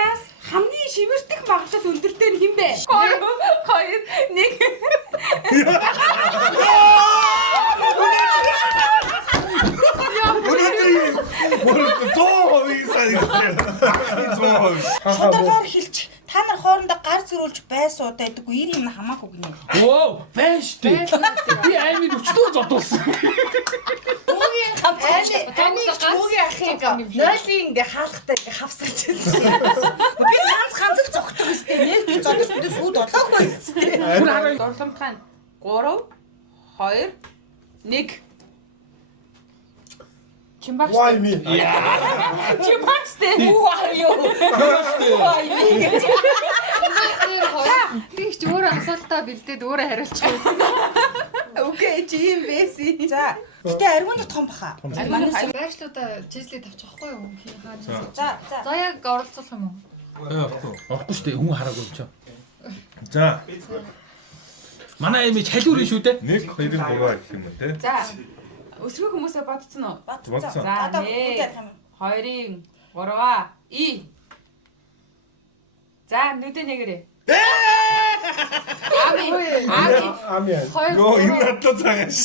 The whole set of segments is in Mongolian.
дугуйнаас хамгийн шивэртэх магадлал өндөртэй нь хэн бэ? 3 Шударгаар хэлж та нар хоорондоо гар зөрүүлж байсуу байдаггүй ир юм хамаагүй гинэ. Оо, байна штэ. Би аймаг өчтөө зодуулсан. Үүгийн үүгийн ахыг нойлын ингээ хаалхтай ингээ хавсарч байсан. Би ганц л зогтдог өстэй нэг зодож би сүйд болоогүй өстэй. Дурламтхан 3 2 1 Чимбагш. Why me? Чимбагштэй. Би ч өөрөө асуултаа бэлдээд өөрөө хариулчих. Окей, чи юм бэси. За, гэтээ аргууны том баха. Байршлуудаа чижлээ тавчих واخгүй юу? За. За яг оролцох юм уу? Орохгүй штэ хүн хараагүй ч. За. Манай имиж халиурын шүү дээ. 1 2 3 гэх юм уу те. За. Өсвөө хүмүүсээ бодцсон уу? Бодсон. За, 2-ын 3-аа И. За, нүдэ нэгэрээ. Ами. Гоо юм надад цагааш.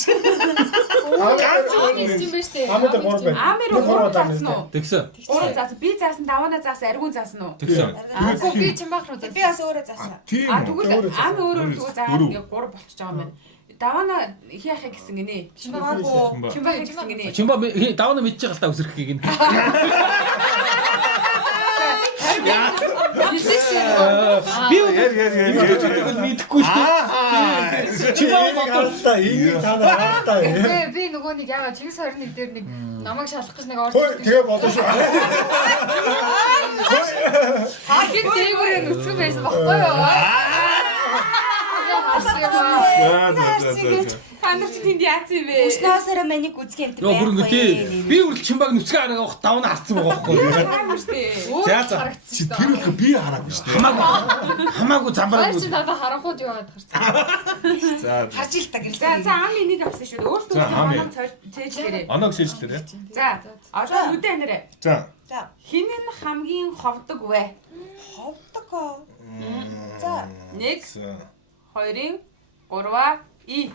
Тийм байж тээ. Амид 3 бай. Амир уу заасан уу? Тэгсэн. Уран заасан. Би заасан, даваана заасан, аргун заасан уу? Тэгсэн. Аагүй би чимбах руу Би заа. бас өөрөө заасан. Тийм. Тэгвэл ами өөрөө заагаад ингээ 3 болчихж байгаа юм байна. Даваана хияхаа гэсэн гинэ. Чимбаагүй. Чимбаа гэсэн гинэ. Чимба давна мэдж байгаа л та үсрэхийг нь. Би яа. мэдхгүй шүү. Чимба Хатта ийм та нар хатта. Би нөгөө нэг яагаад Чингис 21 дээр нэг намайг шалах гэж нэг орж Хөөе тэгээ болоо шүү. Хаагид дээгүүрээ нүцгэн байсан баггүй юу? За. Та нар чи тэнд яац юм бэ? Өснөөсөө маник үзэх юм Йоо бүр ингэ тий. Би үл чимбаг нүцгэн аргаа авах давна харцсан байгаа байхгүй. Амар штэ. За. Чи тэр их би хараагүй шүү дээ. Хамаагүй замбараагүй. Баяр чи надад харангууд яваад гарч. За. харж ил та гэл. За ами энийг авсан шүү. Өөртөө оног цээжлээрээ. Оног шийдлээрээ. За. Одоо нүдэ анараа. За. За. Хин нь хамгийн ховдог вэ? Ховдог. За. 1 2-ын 3-аа И.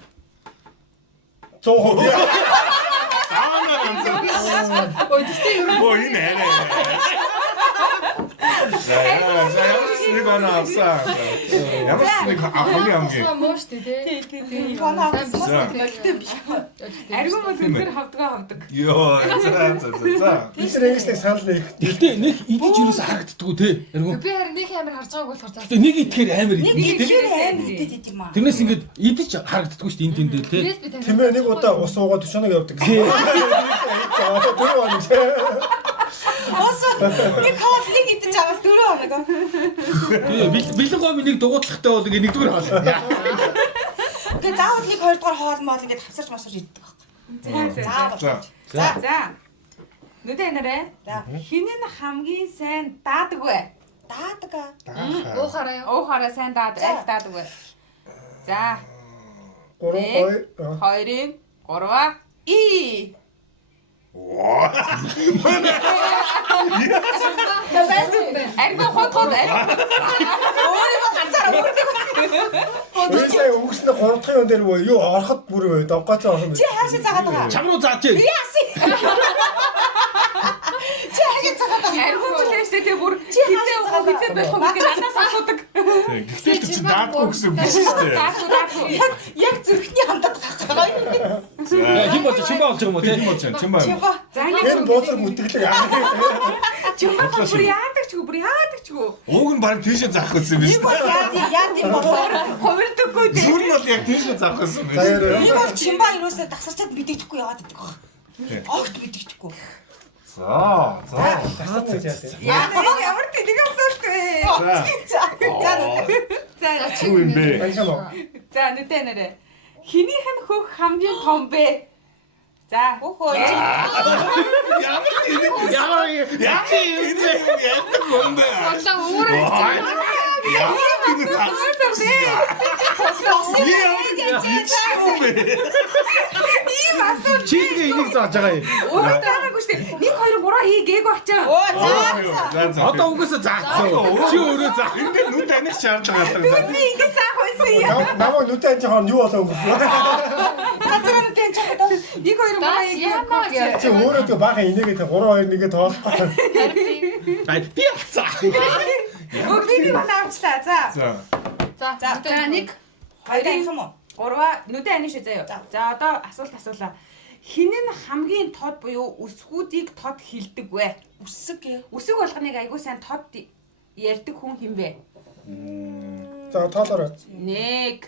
100%. Ой тэгтээ юу? Оо энэ арай. Нэг анаасаа. Ямарсныг хамгийн. Муу штэ тий. Тийм. Хоноо авсан. Гэхдээ биш. Аргун бол үнээр ховдог. Йоо. За. Би тэр ингэснийг санал нэг. Гэтэ нэг идэж юус харагддггүй те. Би харин нэг амар харж байгааг болохоор заа. Гэтэ нэг идэхээр амар Нэг идэж. ихэр аим идэт юм аа. Тэрнээс ингээд идэж харагддггүй шүү дээ энд тэндээ те. Тэмээ нэг удаа ус уугаад 40 явдаг. За тэр one. Ос нэг хоол нэг идэж аваад 4 хоног. Бэлэн гомын нэг дугуудлахтай бол ингээд нэгдүгээр хоол. Тэгээ заавал нэг 2 дугаар хоол моол ингээд хавсарч масарч иддэг байхгүй. За. За. Нүдэ анараа. За. Хин нь хамгийн сайн даадаг вэ? Даадаг. Уухаараа юу? Уухаараа сайн даадаг вэ? За. 3 2-ын 3-аа И. Аргун хот. Өөрийгөө ганцаараа Би сая өнгөрснө 3 дахь юм дээр юу ороход бүр давгаацаа орох юм. Чи хаашаа заагаад байгаа? Чам руу зааж. Би яасан? Чи хаашаа заагаад байгаа? аргун жилээштэй тэг бүр хизээ байх юм гэдэг надаас асуудаг. Гэхдээ чи даадгүй гэсэн биш шүү дээ. Яг зүрхний хамтад байгаа юм. Хин болж чимба болж байгаа юм уу те? Чим баа. Чимба. За Энэ бууцар мүтгэлэг аа. чимба бүр яадаг ч гоо. Ууг нь баг тийшээ заах гэсэн юм биш Энэ бол яад юм болоо. Хувирдаггүй дээ. Зүр нь бол яг тийшээ заах гэсэн юм. За яа. Энэ бол чимба юусаа дасарчаад мэдэгдэхгүй яваад байдаг баг. Огт мэдэгдэхгүй. За. Ямар тэнэг асуулт вэ? За. Юу юм бэ? За нүдэ нэрэ. Хинийх нь хөх хамгийн том бэ? За. Хөхөө. Ямар тийм юм бэ? Яа юм бэ? Яадаг юм бэ? Бодлоо өөрөө Ийм асуу. Чи тэгээ энийг зааж байгаа юм. Өөрөө таагүй шүү дээ. 1 2 3 хийгээг очоо. За. Одоо угаасаа заасан. Чи өөрөө заа. Энд нүд аних шаардлага гардаг. Би ингэ заах байсан юм. Намаа нүдэн жоохон юу болоо өнгөрсөн. Газар нүдэн чамд 1 2 3 хийгээг. Чи өөрөө тэг баахан инээгээ 3 2 1-гээ тоолохгүй. Ай би алцаа. Өгдөөний манай авчлаа. За. За. За 1 хоёрын юм уу? 3 нүдэн аниш заяа. За одоо асуулт асуулаа. Хин нь хамгийн тод буюу үсгүүдийг тод хилдэг вэ? Үсэг гээ. Үсэг болгоныг айгуу сайн тод ярьдаг хүн хин бэ? За тоолороо. 1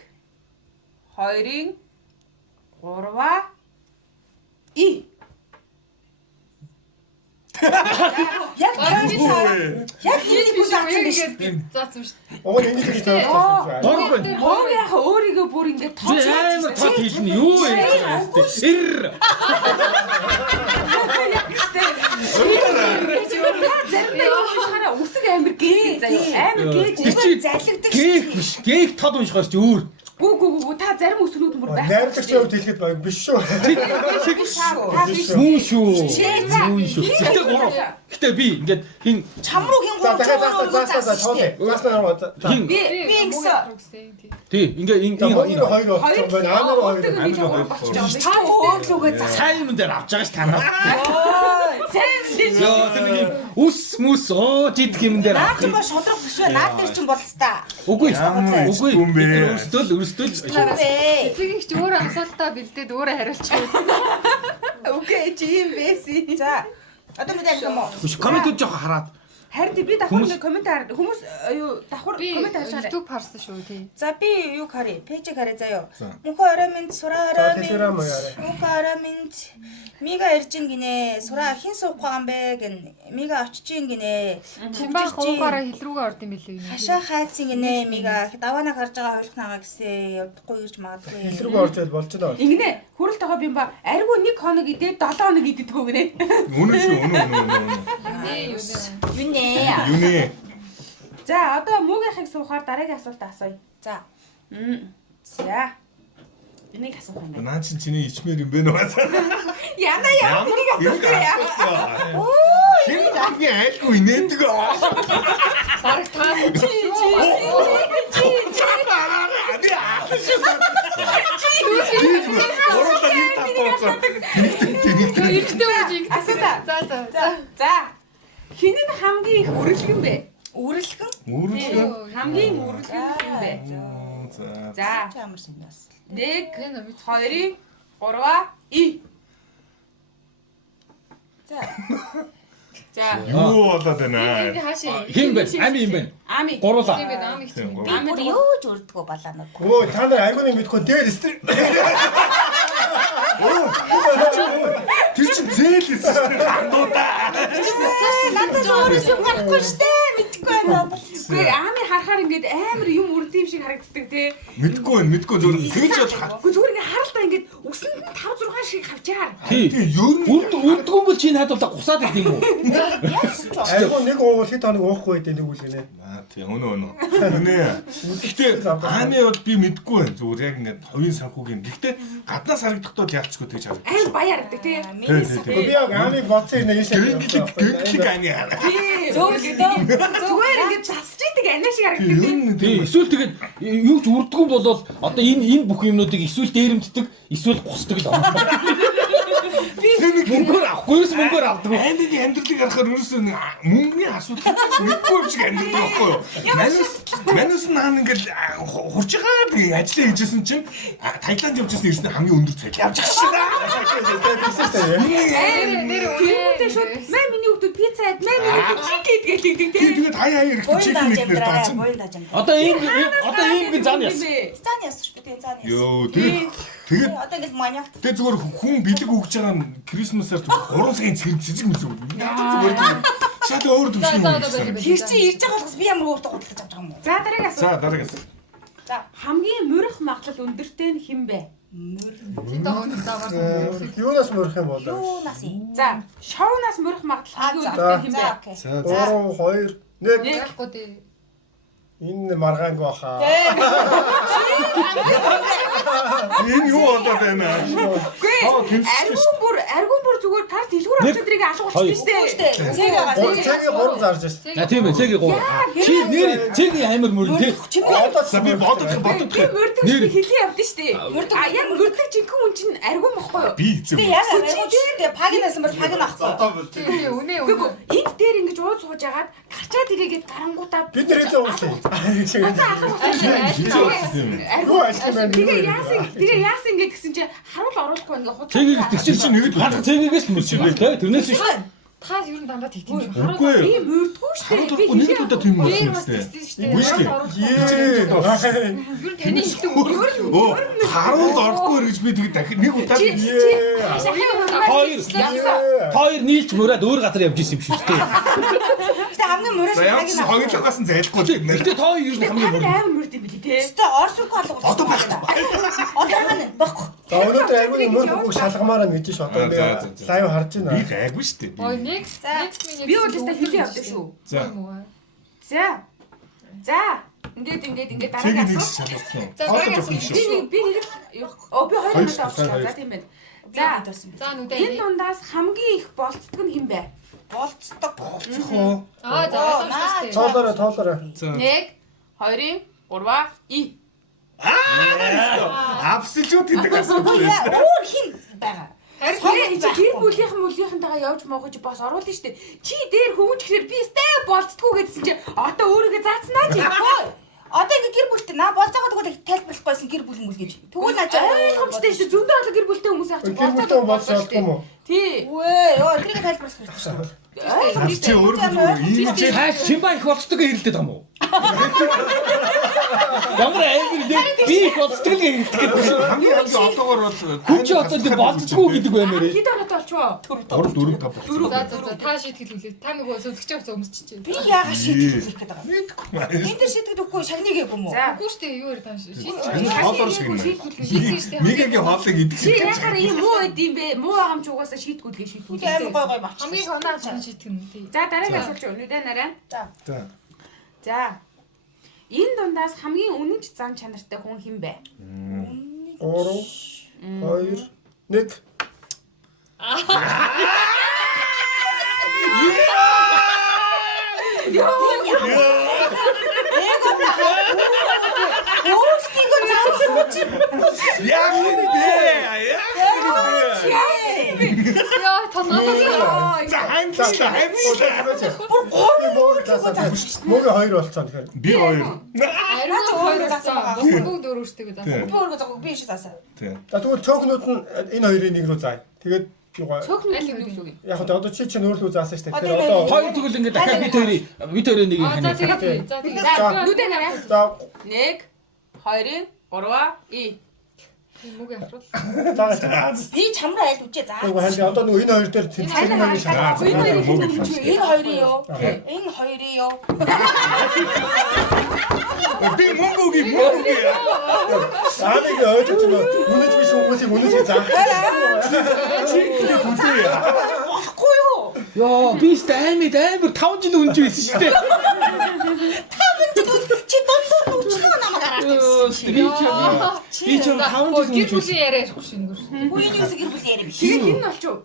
2 3 И. Яг энэ хүн заасан гэж. Заасан шүү. Оо ингэж гэж тоолсон. Дор байна. Оо яах өөрийгөө бүр ингэ тод Амар тод хийлнэ. Юу вэ? Ир. заримдаа юу шахаараа үсэг амир гээ заяа. Амир гэж Залгдаг. Гээх биш. Гээх тод уншихаар чи өөр. гүү та зарим үсгнүүд бүр байх. Найрлагч явд хэлэхэд баг биш шүү. Мөн шүү. Мөн шүү. Гэтэ би ингээд хин Чам руу хин За гоо дахиад заастаа тоолё. Заастаа хин Би ингэсэн. тий ингээд энэ хоёр болчихсон байна. Амар хоёр. Та өөглөөгөө за. сайн юм дээр авч байгаа ш танаа. Сайн дээ. Йоо тэр нэг ус мус жидг юм дээр Наад авах. ч ба шодрох биш вэ? Наад дээр ч юм бол та. Үгүй Ямар үгүй юм бэ? өөрсдөө Эцэг ч өөрөө асуултаа бэлдээд өөрөө хариулчих. Окей, чи юм бэси. За. Одоо мэдээ юм уу? комментүүд жоох хараад Харин би давхар нэг комментар хүмүүс юу давхар Би коммент хараад. YouTube харсан шүү тий. За би юу харъя? Пэйжийг харъя заяа. Мөнхөө орой минь сураа орой минь. Telegram яарэ. Мөнхөө орой минь. Мига иржин гинэ. Сураа хин суух байгаа юм бэ гэн. Мига очиж гинэ. Чимбаа хуугаараа хил рүүгээ орд юм билээ. Хашаа хайцсан гинэ. Мига даваанаа харж байгаа ойлгох нагаа гэсэн явдахгүй гэж магадгүй. Илрүүг орж ил болж байна. Ингэнэ хүрэлт байгаа би ба аргүй 1 хоног идээ 7 хоног идэггүй гинэ. Үнэн шүү. Үнэн. Юу нэ? Юу нэ? За одоо муугийнхыг суухаар дараагийн асуулт асууя. За. За. Энийг асуух юм байна. Наа чи чиний ичмэр юм бэ нөө. Яна яа энийг асууя. Хин хамгийн айлгүй инээдэг. Бараг та Ирчтэй үжиг. Асуулаа. За. Хин нь хамгийн их үрэлгэн бэ? Үрэлгэн. Үргэлж. Хамгийн үрэлгэн юм бэ? За. За. Ямар шинээс. 1 2 3 И. За. За. Юу болоод байна? хаашаа. хин бэ ами юм бэ Ами. гуруула Би нам их чинь. Би бүр юу ч үрдэггүй балаанууд. Өө та нар айгууны мэдхгүй дээр стрим. Тэр чинь зээлээс хандуудаа. Надад өөрөөс юм гарахгүй штэ. Мэдхгүй байна. Үгүй Ами харахаар ингээд амар юм үрд юм шиг харагддаг тий. Мэдгүй зүгээр тэгж болох. Үгүй зүгээр ингээд харалтаа ингээд өсөнд нь 5 6 шиг хавчаар. тий Юу нь үрдгүн бол чи надад гусаад ирд юм уу Айгуу нэг уул хэд хоног уухгүй байдیں۔ Нэг үл гинэ. тий өнөө. Гэхдээ ааны бол би мэдгүй байна. Зүгээр яг ингээд хувийн санхүүгийн. Гэхдээ гаднаас харагдахтаа л ялцгүй тэгж харагдав. Амар баяр харагддаг тий. Тий. Би яг ами боцсон нэг юм Гэнглэг ааны хараа. Зүгээр ингээд засч идэг ани шиг харагддаг тий. тий эсвэл тэгээд юу ч үрдгүн болол одоо энэ бүх юмнуудыг эсвэл дээрэмддэг эсвэл гусдаг л аа мөнгөөр авахгүй юус мөнгөөр авдаг Ааны амьдралыг харахаар ерөөсөө мөнгөний асуудал мэдгүй юм шиг амьдрал байхгүй юу? Манайс наан ингээд хурж байгаа би ажиллаа хийжсэн чинь Таиланд явжсэн ирсэн хамгийн өндөр цалин явж Тэгмүүдээ шууд маа миний хүүхдүүд пицца яд маа миний хүүхдүүд чиг гэдэг тий. Тэгээд хаяа хэрэгтэй чиг нэглэр тааж. одоо ийм зан яс Цаан яс шүү дээ. Цаан яс. Йоо тэгээд Одоо ингэж маниак. тэг зүгээр хүн бэлэг өгж байгаа нь Крисмасаар 3 сарын цэцэг мэт зүгээр. Зүгээр шат өөр төвшин. Тэр чи ирж байгаа болохос би ямар өөртөө гутлаж авч байгаа юм уу? За дараагийн асуулт. За дараагаас. За хамгийн мөрөх магадлал өндөртэй нь хэн бэ? Тэнд өндөр даваарсан. Юунаас мөрөх юм бол? Юу нас юм? За шоунаас мөрөх магадлал хамгийн За, өндөртэй хэн бэ? За окей. 3 2 1 Яахгүй дээ. Энэ маргаангүй баха. Энэ юу болоод байна? Аргун бүр зүгээр карт дэлгүүр авчид тэрийг алга болчихсон шүү дээ. Цэгээ гурав зарж шээ. А тийм ээ, цэгийн 3. Чи нэр цэгийн амар мөрөн тий. Би бодох. Би мөрдөг шүү хэлий явдсан шүү дээ. А яг мөрдөг жинхэнэ хүн чинь аргун бохгүй юу? Би эзэм. яг аргун пагинасан бол пагин авахгүй. Тийм үнэ. Энд дээр ингэж ууд сууж агаад гарчаад ирээгээд гарангуудаа Бид нэр хэлээ уушлаа. Тэгээ яасан ингэ гэсэн чи харуул оруулахгүй ингээ худлаа. Цэгийг тэр чинь нэг хатах цэгээс мөрч юм тий. Тэрнээс биш. Та ер нь дандаа тэгт юм шиг. Үгүй Би ээ. мөрдгөө шүү дээ. Харуул нэг удаа тийм Би болсон бас үстэй. тэгсэн шүү Үгүй шүү дээ. Ер нь таны ихтэй Оо, харуул орохгүй гэж би тэгээд дахин нэг удаа Хоёр нийлж мөрөөд өөр газар явж исэн юм шүү дээ. Гэтэ хамгийн мөрөөс За явж хойлоогоос нь зайлахгүй тийм нэ. Гэтэ тоо юу хамгийн мөрөд. амар мөрд юм били те. Гэтэ орсгүй алга болчихсон. Одоо байх. Одоо хаана баггүй. За өнөөдөр аргуны мөрөг шалгамаараа гэж ш одоо За, за, за. лайв харж Би байна. гайгүй шүү дээ. Ой next Би өөрөөсөө хэлий явдаг шүү. За. За. За. Ингээд Цэгийн дараагийн нэг асуулт. шалгасан. За, Одоо дараагийн жоохон асуулт. шүү. Би нэг би хоёр минут авчихлаа. За тийм байна. За. За Энэ нүдэ. дундаас хамгийн их болцдог нь хэн бэ? Болцдог. Цохоо. Аа за асууж шүү. Тоолоорой. 1 2 3 и. Абсолют гэдэг асуулт Яа, байсан. өөр хин байгаа. Харин чи гэр бүлийнхэнтэйгээ явж моохож бас оруулна шүү дээ. Чи дээр хөвж гэхээр би стэй болцдгоо гэдсэн чи одоо өөрийгөө заацнаа чи. Одоо ингэ гэр бүлтэй наа болцоогоо тэгвэл тайлбарлахгүйсэн гэр бүл мөл гэж. Тэгвэл наа ойлгомжтой шүү дээ. Зөндөө олон гэр бүлтэй хүмүүс авчих Гэр бүлтэй болцоо юм уу? Тий. Үгүй ёо энийг тайлбарлах хэрэгтэй шүү. Чи өөрөө ийм чи Хаа чимба их болцдог хэлдэг юм уу? Ямар аймаг би их болцдог л хэлдэг гэдэг. хамгийн одоогор бол Хүн чи одоо тийм болцдгүй гэдэг баймаар. Хэд оноотой болчихвоо? 4 5 болчихсон. За та шийдгэлүүлээ. Та нөгөө сөвлөгчөө өмсчихжээ. Би яагаад шийдэх гээд байгаа. Мэдгүй маа. Энд дээр шийдэгдэхгүй шагныг юм уу? За. Үгүй шүү дээ юу ярь таа шийдэж. Хоолоор шиг юм. Нэгэгийн хоолыг идэх Чи шиг. яхаар ийм муу байд юм бэ? Муу байгаа юм чи угаасаа шийтгүүлгээ Амар шийтгүүлээ. гой гой мавч. Хамгийн оноо шийдэх юм тий. За дараагийн асуулт юу? Нүдэ нарай. За. За. Энэ дундаас хамгийн үнэнч зан чанартай хүн хэн бэ? 3 2 1 Өөрсдийгөө заасан чи. Яг энэ яа. Яа та надад За хаймслаа. Мөрөө 2 болцсон тэгэхээр. Би хоёр. ариун хоёр заасан. Бүгд өөрөөсдөө заасан. Тийм. Би өөрөө зогоо би шиг заасан. Тийм. За тэгвэл цөөхнүүд нь энэ хоёрын нэг рүү заа. Тэгээд юугаа Цөөхнүүд нь юу вэ? яг одоо чи өөр рүү заасан шүү дээ. Тэгэхээр одоо Хоёр тэгвэл ингээд дахиад бид хоёрын нэг Аа за хань. тэгээд за тэгээд. За нүдэ нарай. за 1 2 3 и. Мөг яхруул. Би чамраа айл үжээ за. нөгөө хань одоо нөгөө энэ хоёр дээр тэнцэх нэг шалгаа. За мөг их. Энэ хоёрын юу? Энэ хоёрын юу? Би мөнгөгийн мөнгөгийн. Саадыг ойлгож байна. Үнэж биш хүмүүсийг үнэж заах. Болохгүй юу? Йоо, би ч амар 5 жил үнж байсан шүү дээ. Чи дундуур нь үчнөө намайг хараад байсан. Би ч 5 жил Гэр үнж байсан. бүлийн яриа ярихгүй шүү нэг. Үеийн юус гэр бүл яриа биш. Тэгээд энэ болчих.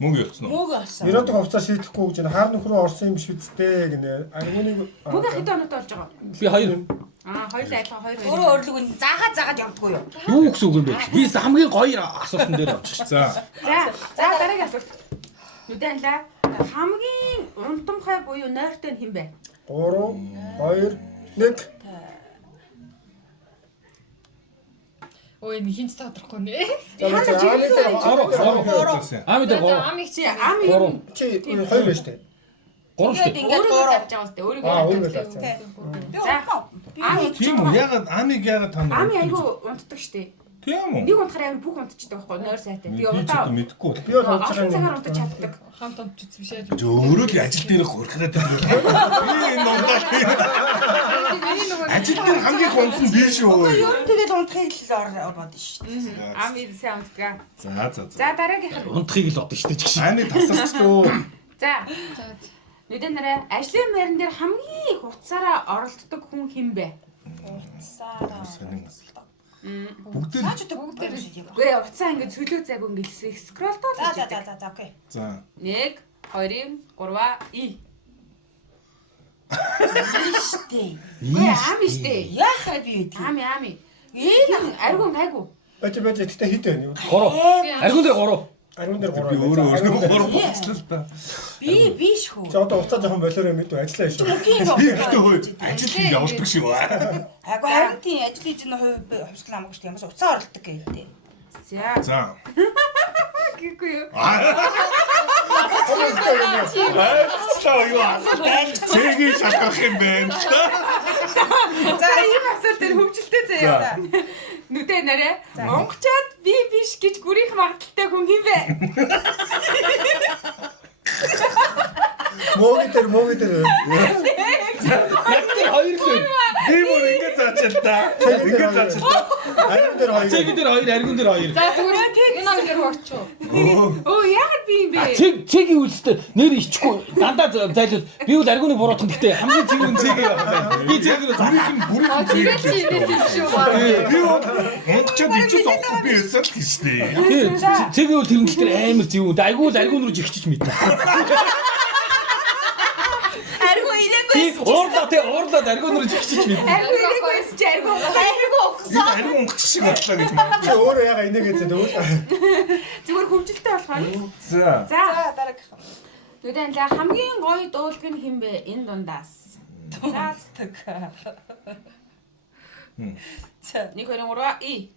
Мөнгө явцсан уу? Мөөгөө олсон. Биротог хувцас шийдэхгүй гэж хаар нөхрөө орсон юм биш үсттэй гинэ. Аргуныг Бүгд хэд оноотой болж байгаа? Би 2. Аа хоёулаа адилхан 2 Өөрөө өрлөг нь заагаад явдггүй юу? Юу гэсэн үг юм бэ? Би хамгийн гоё асуултан дээр авчих шүү. За. За дараагийн асуулт. Нүдэ анлаа. Хамгийн унтамхай буюу нойртой нь хэн бэ? 3 2 1 Ой энэ хинч тодорхой нэ. Ами дээр За 3. амиг чи Ам 3. чи 2 байна шүү дээ. 3 шүү дээ. өөрөө зарж байгаа сте өөрийгөө. Өөрийгөө зарцсан. Би унтаа. Би Тийм үү? Ягаад амиг ягаад та нар? Ами айгүй унтдаг штэ. Тийм үү? Нэг унтахаар амар бүх унтчихдаг байхгүй нойр сайтай. Би Би ч удаа одоо мэдгүй. Би бол унтж олон цагаар байгаа. унтаж чаддаг. хамт амт үзсэн биш Жо өөрөө л ажил дээр хөрхрээд байна. Би энэ ундаа. Ажил дээр хамгийн хонсон би шүү. ер нь тэгээд унтахыг л ороод шүү дээ. Ами сайн унтдаг. За. За дараагийнх нь. Унтахыг л одож штэ ч гэж. Ами тасалчлуу. За. Нүдэн нараа ажлын байран дээр хамгийн их утсаараа оролддог хүн хэн бэ? Утсаараа. Сонин асуулт. Бүгд л Бүгдээр Гүй утсаа ингэ цөлөө зайг ингэлсэн скролдоо л хийж байдаг. За окей. за 1 2 3 и. Штэ. Гүй аами штэ. Яахаа би үү? Аами. Энэ Аргун гайгүй. Бэж тэгтээ хит байна. 3. Аргун дээр 3. Аргун дээр 3. би өөрөө гурван л та. би шүү. За одоо уцаа жоохон болоороо мэдв ажиллаа шүү. Ихтэй хөө ажил хийж явуулдаг шиг байна. Агүй харин тийм ажил хийж нэг хувьсгал амгаш тийм бас уцаа оролдог гэдэг. За. За. Гигүй юу. Чаа юу асуулт. Сэгийг шалгах юм байна. За ийм асуулт дээр хөвгөлтэй заяа. Нүдэн нараа онгочоод би биш гэж гүрийнх магадaltaй хүн хэн бэ? Мөөг дээр. Яг тэр хоёр л байна. Би бүр ингэ заачаад та. Ингэ заачаад та. Аргун дээр 2. Цэг дээр 2, аргун дээр 2. За тэгвэл энэ хоёр дээр орчоо. Оо яагаад би юм бэ? Цэгийн үлстэй нэр ичгүй дандаа зайлуул. Би бол аргуныг буруутах гэхдээ хамгийн цэг нь цэгийг авах. Би цэгээр бүрийн Тэгээд чи энэс юм шүү ба. би онгочод ичиж зогхгүй би өсөж гэжтэй. цэгийн үл тэрэн дээр амар зэв. Айгуу л аргун руу жигчиж мэдээ. Аргу ирээгүй. Би уурлаад аргун руу жигчиж мэдээ. Аргун ирээгүй чи аргун. Би харин онгоч шиг бодлоо гэж байна. Чи өөрөө яга инээгээд зэвүүл. Зүгээр хөвгөлтэй болохоор. За. За. За дараагийн. Нүдэн за хамгийн гоё дуулаг нь хэн бэ энэ дундаас? Заалтаг. За 1 2 3 и.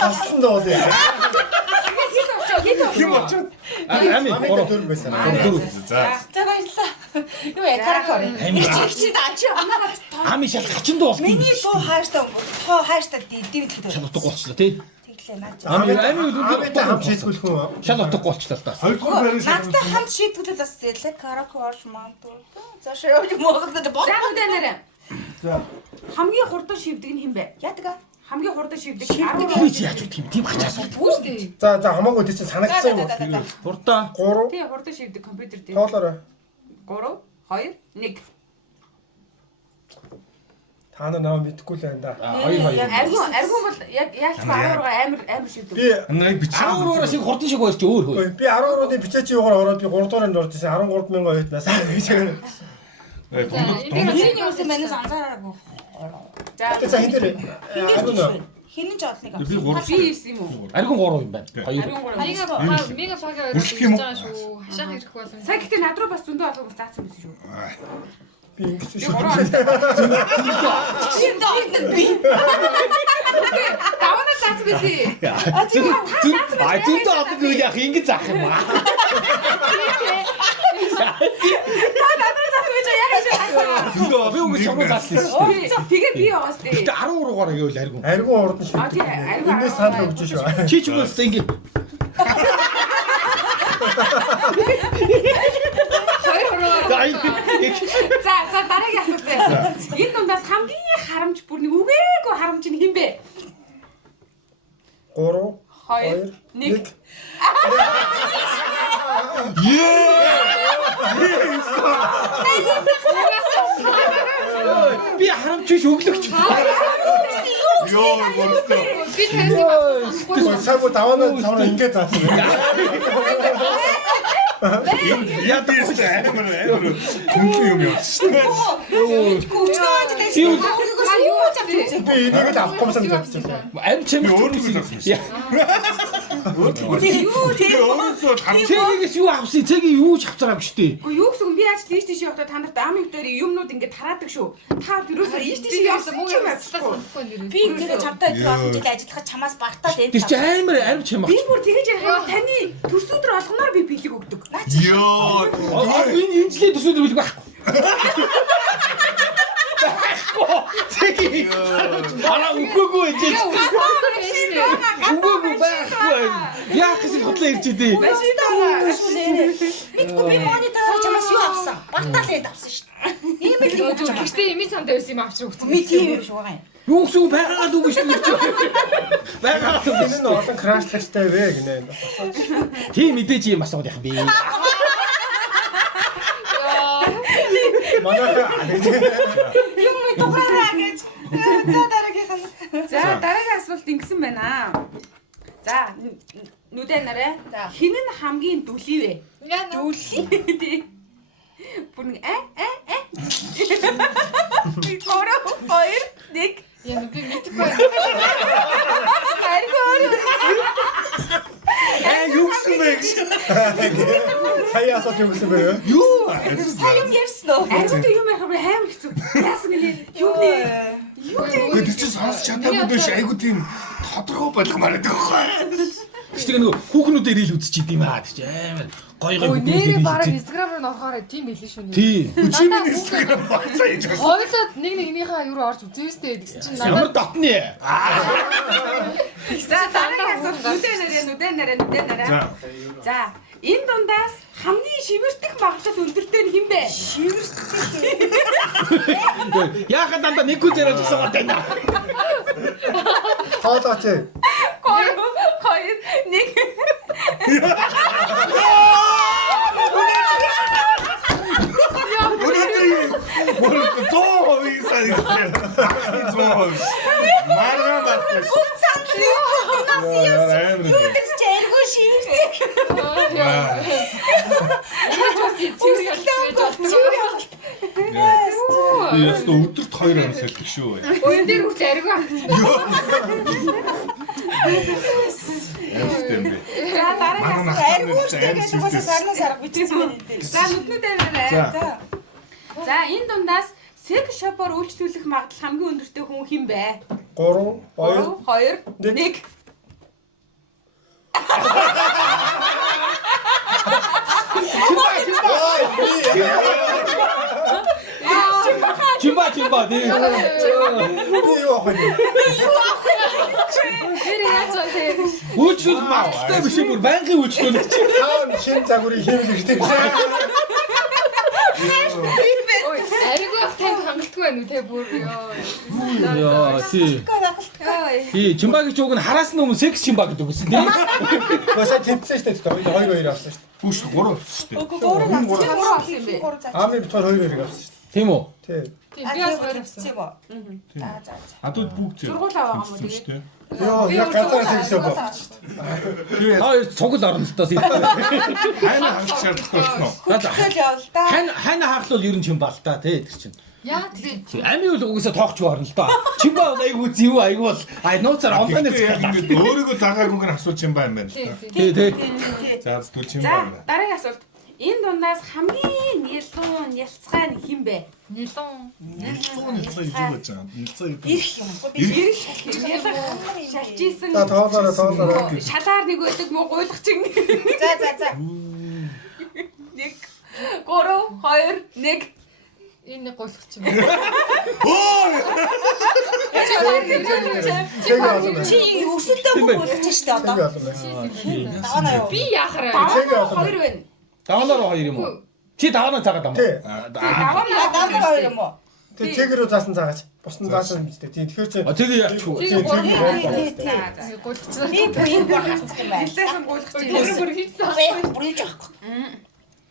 Хасан доо яа. Юм очоо. Ами Амын 3. дээр байсан. За. За баярлалаа. Юу яа каракор. Чи даачи амнаа. Ами шал хачин дуу болтгоо. Миний дуу хааштай тоо хааштай дивэрлэхэд Шал утга болчихлоо тий. тэглээ наач. Ами Амитай хамт шийдгүүлэх хүн. шал утга болчихлоо та. Хоёрдугаар байрны Надтай хамт шийдвэрлэл бас зэлээ каракорш мантуу. Зашаа явж Монголд бод. За нүдэн нараа. За. Хамгийн хурдан шивдэг нь хэн бэ? Ятга. Хамгийн хурдан шивдэг Би чи яаж үтх юм тийм хач асуу. Үүштэй. За хамаагүй тий чинь санагдсан юм. Хурдаа 3 тий хурдан шивдэг компьютер дээр. тоолоорой. 3 2 1. Та нар мэдхгүй л байна да. 2 Аргун бол яг яалч амар шивдэг. Би Анаа би чаа. 10-аас шиг хурдан шиг байр чи өөр хөө. би 10-ны бичээч юугаар ороод би 3 дуурайнд орж ирсэн 13,000 ойтнаас гэж. Миний юус манайс анзаараагүй. За хин дээр Хинэн ч олныг Би авсан. 3 Би ирсэн юм уу? Аргун 3 юм байна. 2. Аргун 3. Мега пага Үргэлжлэх юм уу? байгаа шүү. Хашаах ирэх боломж. Сая гэхдээ над руу бас зөндөө олон хүмүүс заасан байсан шүү. би ингэсэн шүү. Шинэ доктор би. Давана заасан байсан. Ай зүндээ авах гэж яах ингэ заах юм аа. Зүндээ би үгүй чамд заасан шүү дээ. Тэгээ би яваас дээ. Гэтэ 13-аар гэвэл аргун. Аргун урд нь шүү. А тий аргун. Эндээс санал өгч шүү. Чи ч бас ингэ За дараагийн асуулт заяа. Энэ дундаас хамгийн харамж бүр нэг үгээгүй харамж нь хэн бэ? 3 2 1. би харамч биш өглөгч. Йоо мөрстөө. Би таньсан багтахгүй. Сагу давана ингэ заасан. Я тийстэй амар. Хүн юм яа. Гүчнөөд дэс. Юу ч Би энийг л авахгүй юм санагдаж байна. Амь чамд өөрөө заасан шүү. Өөрөөсөө харах. Цэгээс юу авсан? Цэгийн юу ч авцараагүй шүү дээ. Уу юу гэсэн би яаж тийш тийш явахдаа та нарт ам өвдөр юмнууд ингэ тараадаг шүү. Та юусоо ийш тийш явсан Муу юм юм байна. санахгүй нэр. би ингээд чамтай идэх олон жил ажиллахад чамаас багтаад Тэр чи амар амь чамаа. Би бүр тэгэж ярих таны төрс өдөр олгоноор би бэлэг өгдөг. Йоо. Энэ жилийн төсөөд билг байхгүй. Цэгийн араа үгүйгүй ээжээ. Үгүйгүй байхгүй. Яах гэсэн хотлоо ирж идэ. Мэдгүй би монитор чамаас юу авсан? Багтаал хэд авсан шүү дээ. Ийм л юм чамаас. Гэхдээ эми цанд байсан юм авчир өгсөн. Би тийм юм шиг байгаа юм. Юу гэсэн үг байгаагаад үг шүү дээ. Байгаагаад үг. Энэ нь олон крашлагчтай вэ гинэ. Тийм мэдээж юм асууд яах вэ? Манайха Юм дугаараа гэж. За дараагийнх нь. За дараагийн асуулт ингэсэн байна. За нүдэ нарэ. Хин нь хамгийн дүлий вэ? Дүлий. Бүр нэг Гурав, хоёр, нэг. Яа би мэдгүй. Юу гэсэн бэ? сая асуулт юу гэсэн бэ? Юу? Сайн юм ярьсан уу? Ажид юм яхав хайр хэцүү. Яасан гэлээ. Юу нэ? Гэхдээ чи сонсч чадаагүй биш айгуу тийм тодорхой болгомаар байдаг байхгүй. Гэхдээ нөгөө хүүхнүүдээр ил үзчихэд юм аа гэж амар гоё гоё Нэрээ бараг Instagram руу орохоор тийм хэлээ шүү нэ. Тий. Чиний Instagram бацаа хийж байгаа. Хойлоод нэг нэгнийхээ юу орж үзээстэй гэсэн чинь Ямар дотны? За дараагийн асуулт нүдэ нарэ. За энэ дундаас хамгийн шивэртэх магадлал өндөртэй нь хэн бэ? Яахад дандаа нэг хүн зэрэг зогсоод байна. Хоолооч. Гурав, хоёр, нэг. Мөрөд зоо висай. Зоо. Маргаан баттай. Юу гэж чэргүү шивэрдэг. Яста өдөрт 2 амс хэлдэг шүү. Өн дээр хүртэл ариг авчихсан. Ястай бэ. За дараагийн асуулт. Аргууштай гэж бас сарнаас арга бичсэн байна. За нүднүүдээ нарэ. За энэ дундаас секс шопоор үйлчлүүлэх магадлал хамгийн өндөртэй хүн хэн бэ? 3 2 2 1. Чимба тий. би юу авах вэ? Нэрээ яаж вэ? Үйлчлэл магадaltaй биш бүр байнгын үйлчлэл. Хаан шин загварыг хийлгэжтэй. Ой, ариг авах танд хангалтгүй байна уу те бүр ёо. Яа тий. Тий, чимба гэж үг нь хараас нь өмнө секс чимба гэдэг үгсэн тий. Босоо тэмцсэн шүү дээ. 2 авсан шүү дээ. Бүш 3 авсан шүү дээ. Гурав авсан юм бэ? Аами битгаар 2 авсан шүү дээ. Тийм үү? Тий. Тийм би бас хоёр авсан юм уу? За. Адууд бүгд зэ. Сургууль аваа юм уу тэгээд? Йоо, яг ганцаараа секс шоп. Хаа цугл орнолтоос ирсэн. Хайна хангах шаардлагатай болсон уу? Цэл явал та. Хайна хаахлал ер нь чимба л та тий тэр чинь. яа тийм. Ами үл угсаа тоохч орно л та. Чимба бол айгуу зэв айгуу бол нууцаар онлайнээс Ингээд өөрийгөө загаагүйгээр асууж юм байна мэн. тий. За зүг чим За байна. дараагийн асуулт. Энэ дундаас хамгийн нялуун ялцгай нь хэн бэ? Нилон. Нэлцэн гэж яаж байгаа юм? Нэлцэн Ирэх юм. Шалжижсэн. За тоолоороо. Шалаар нэг өгдөг мó гуйлах чинь. За. 1 3 2 1. Энэ нэг гуйлах чинь. Чи өсөлтөө мөнгөлж штэ одоо. Даваа юу? Би яахаар Хоёр байна. Даванаар 2 юм уу? Чи даванаа цагаад ам. Тий. Даваа хоёр юм уу? Тэг тэгэрөө заасан цаагаач. Бусна заасан юм зү. Тий. Тэгэхээр чи Тэгээ яачихгүй. тий гуйлах чинь. Би бүр харцсан юм байна. Хилээсэн гуйлах чинь. Бүр хийсэн. Бүрийж авахгүй.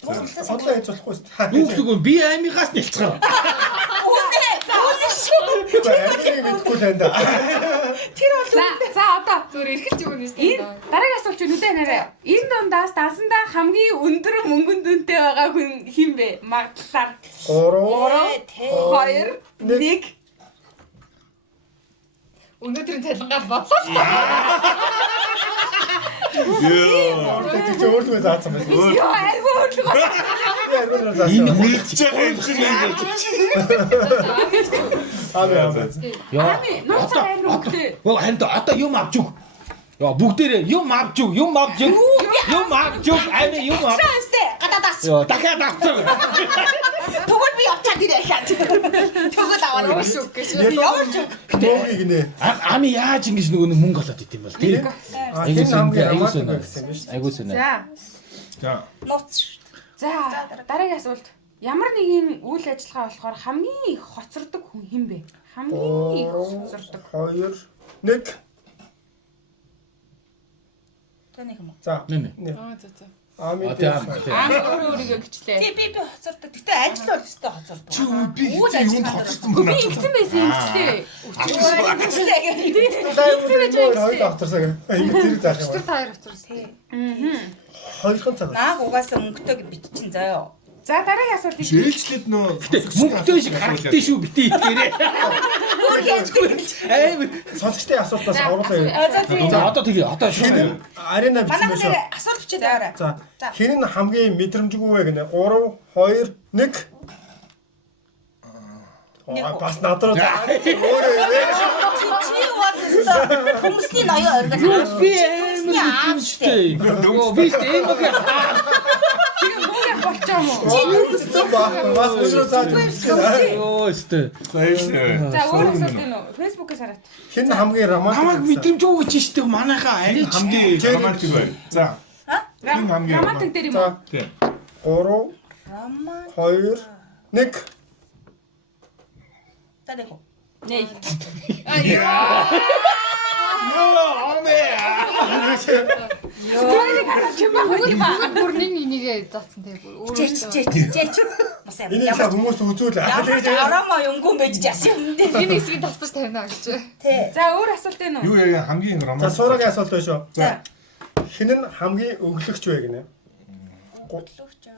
Содлоо хийж болохгүй шүү дээ. Юу гэсэн үг би амигаас нэлцгаа. Үнэ шүү. Амиг мэдгүй л энэ. За одоо Зүгээр эргэлж өгнө юм. энэ дараагийн асуулт чинь нүдэ нарэ. Энэ дундаас дансандаа хамгийн өндөр мөнгөн дүнтэй байгаа хүн хэн бэ? Магадлалаар 3 2 1. Өнөөдрийн цалингаар бодлоо. Йоо. Тэг чи өөрлөгөө заасан байсан. Йоо айгүй өрлөг. Би аргунаар заасан. Мэдж байгаа юм шиг Яа. Ами нууцаар амир өгдөө. Оо ханд одоо юм авч өг. Яа бүгдээрээ юм авч өг. Ами юм авч. Транстэй гадаадас. Яа дахиад авцгаа. Тэгвэл би явцаад ирээ хаад. Тэгвэл аваад Шүү гэж. явж. Дөөгийг нэ. Ами яаж ингэж нөгөө нэг мөнгө олоод идэм бол тий. Энэ хамгийн хамаатай гэсэн юм шүү. Айгуу сонь. За. Нууц. За дараагийн асуулт. Ямар нэгэн үйл ажиллагаа болохоор хамгийн их хоцордог хүн хэн бэ? хамгийн их зурдаг. 2 1 Тэнийг юм уу? За. Нэ. За. Ами А дээр. тий. Өөрийгөө гिचлээ. Би хоцордог. Гэтэ ажил бол өстой хоцордог. Чи би юунд хоцорсон бэ? Би ингэсэн байсан юм гिचлээ. Хоёр авторсаг. Ингэ зэрэг заах юм. Тэр таяр хоцорсон. Хоёрхан цаг. Нааг угаасаа мөнгөтэй гэж биччихин заяа. За дараагийн асуулт их. Жээлчлээд нөө Мөнгөтэй шиг харагдсан шүү битээ итгээрээ. Аим. Сонсогчдын асуултаас авруулаа. За одоо тэгээ одоо Хин арена бичсэн Манайх шүү. нэр асуулт бичээд байгаарай. За. Хин нь хамгийн мэдрэмжгүй вэ гэнэ? 3 2 1 бас надруу за. Чи яваад өстой. Хүмүүсний ноёо оргил. би аим мэдрэмжтэй. Би стеймэг Тэгээ мөнгө болчоо юм уу? Чи хүмүүсний Бас өдрөө цааш бичсэн. Йоо өстэй. За өөр асуулт энэ үү? Facebook-ээс хараад. Хин хамгийн романтик. Намайг мэдрэмжгүй гэж штеп манайхаа арай ч хамгийн романтик байна. За. Энэ хамгийн Романтик дээр юм уу? Тийм. 3 2 1 Тэнийг үү? Нэй. Йоо, амээ. Бүр нэг энийгээ заасан тэг бүр Чеч. Бас юм. энийг са хүмүүс үзүүл. Арамаа юмгүй байж яасан юм дээ. энэ хэсгийг тасч тавина гэж. Тэ. За өөр асуулт энэ үү? Юу яа хамгийн За романтик. суурагийн асуулт байна шүү. За. Хин нь хамгийн өглөгч вэ гинэ? 3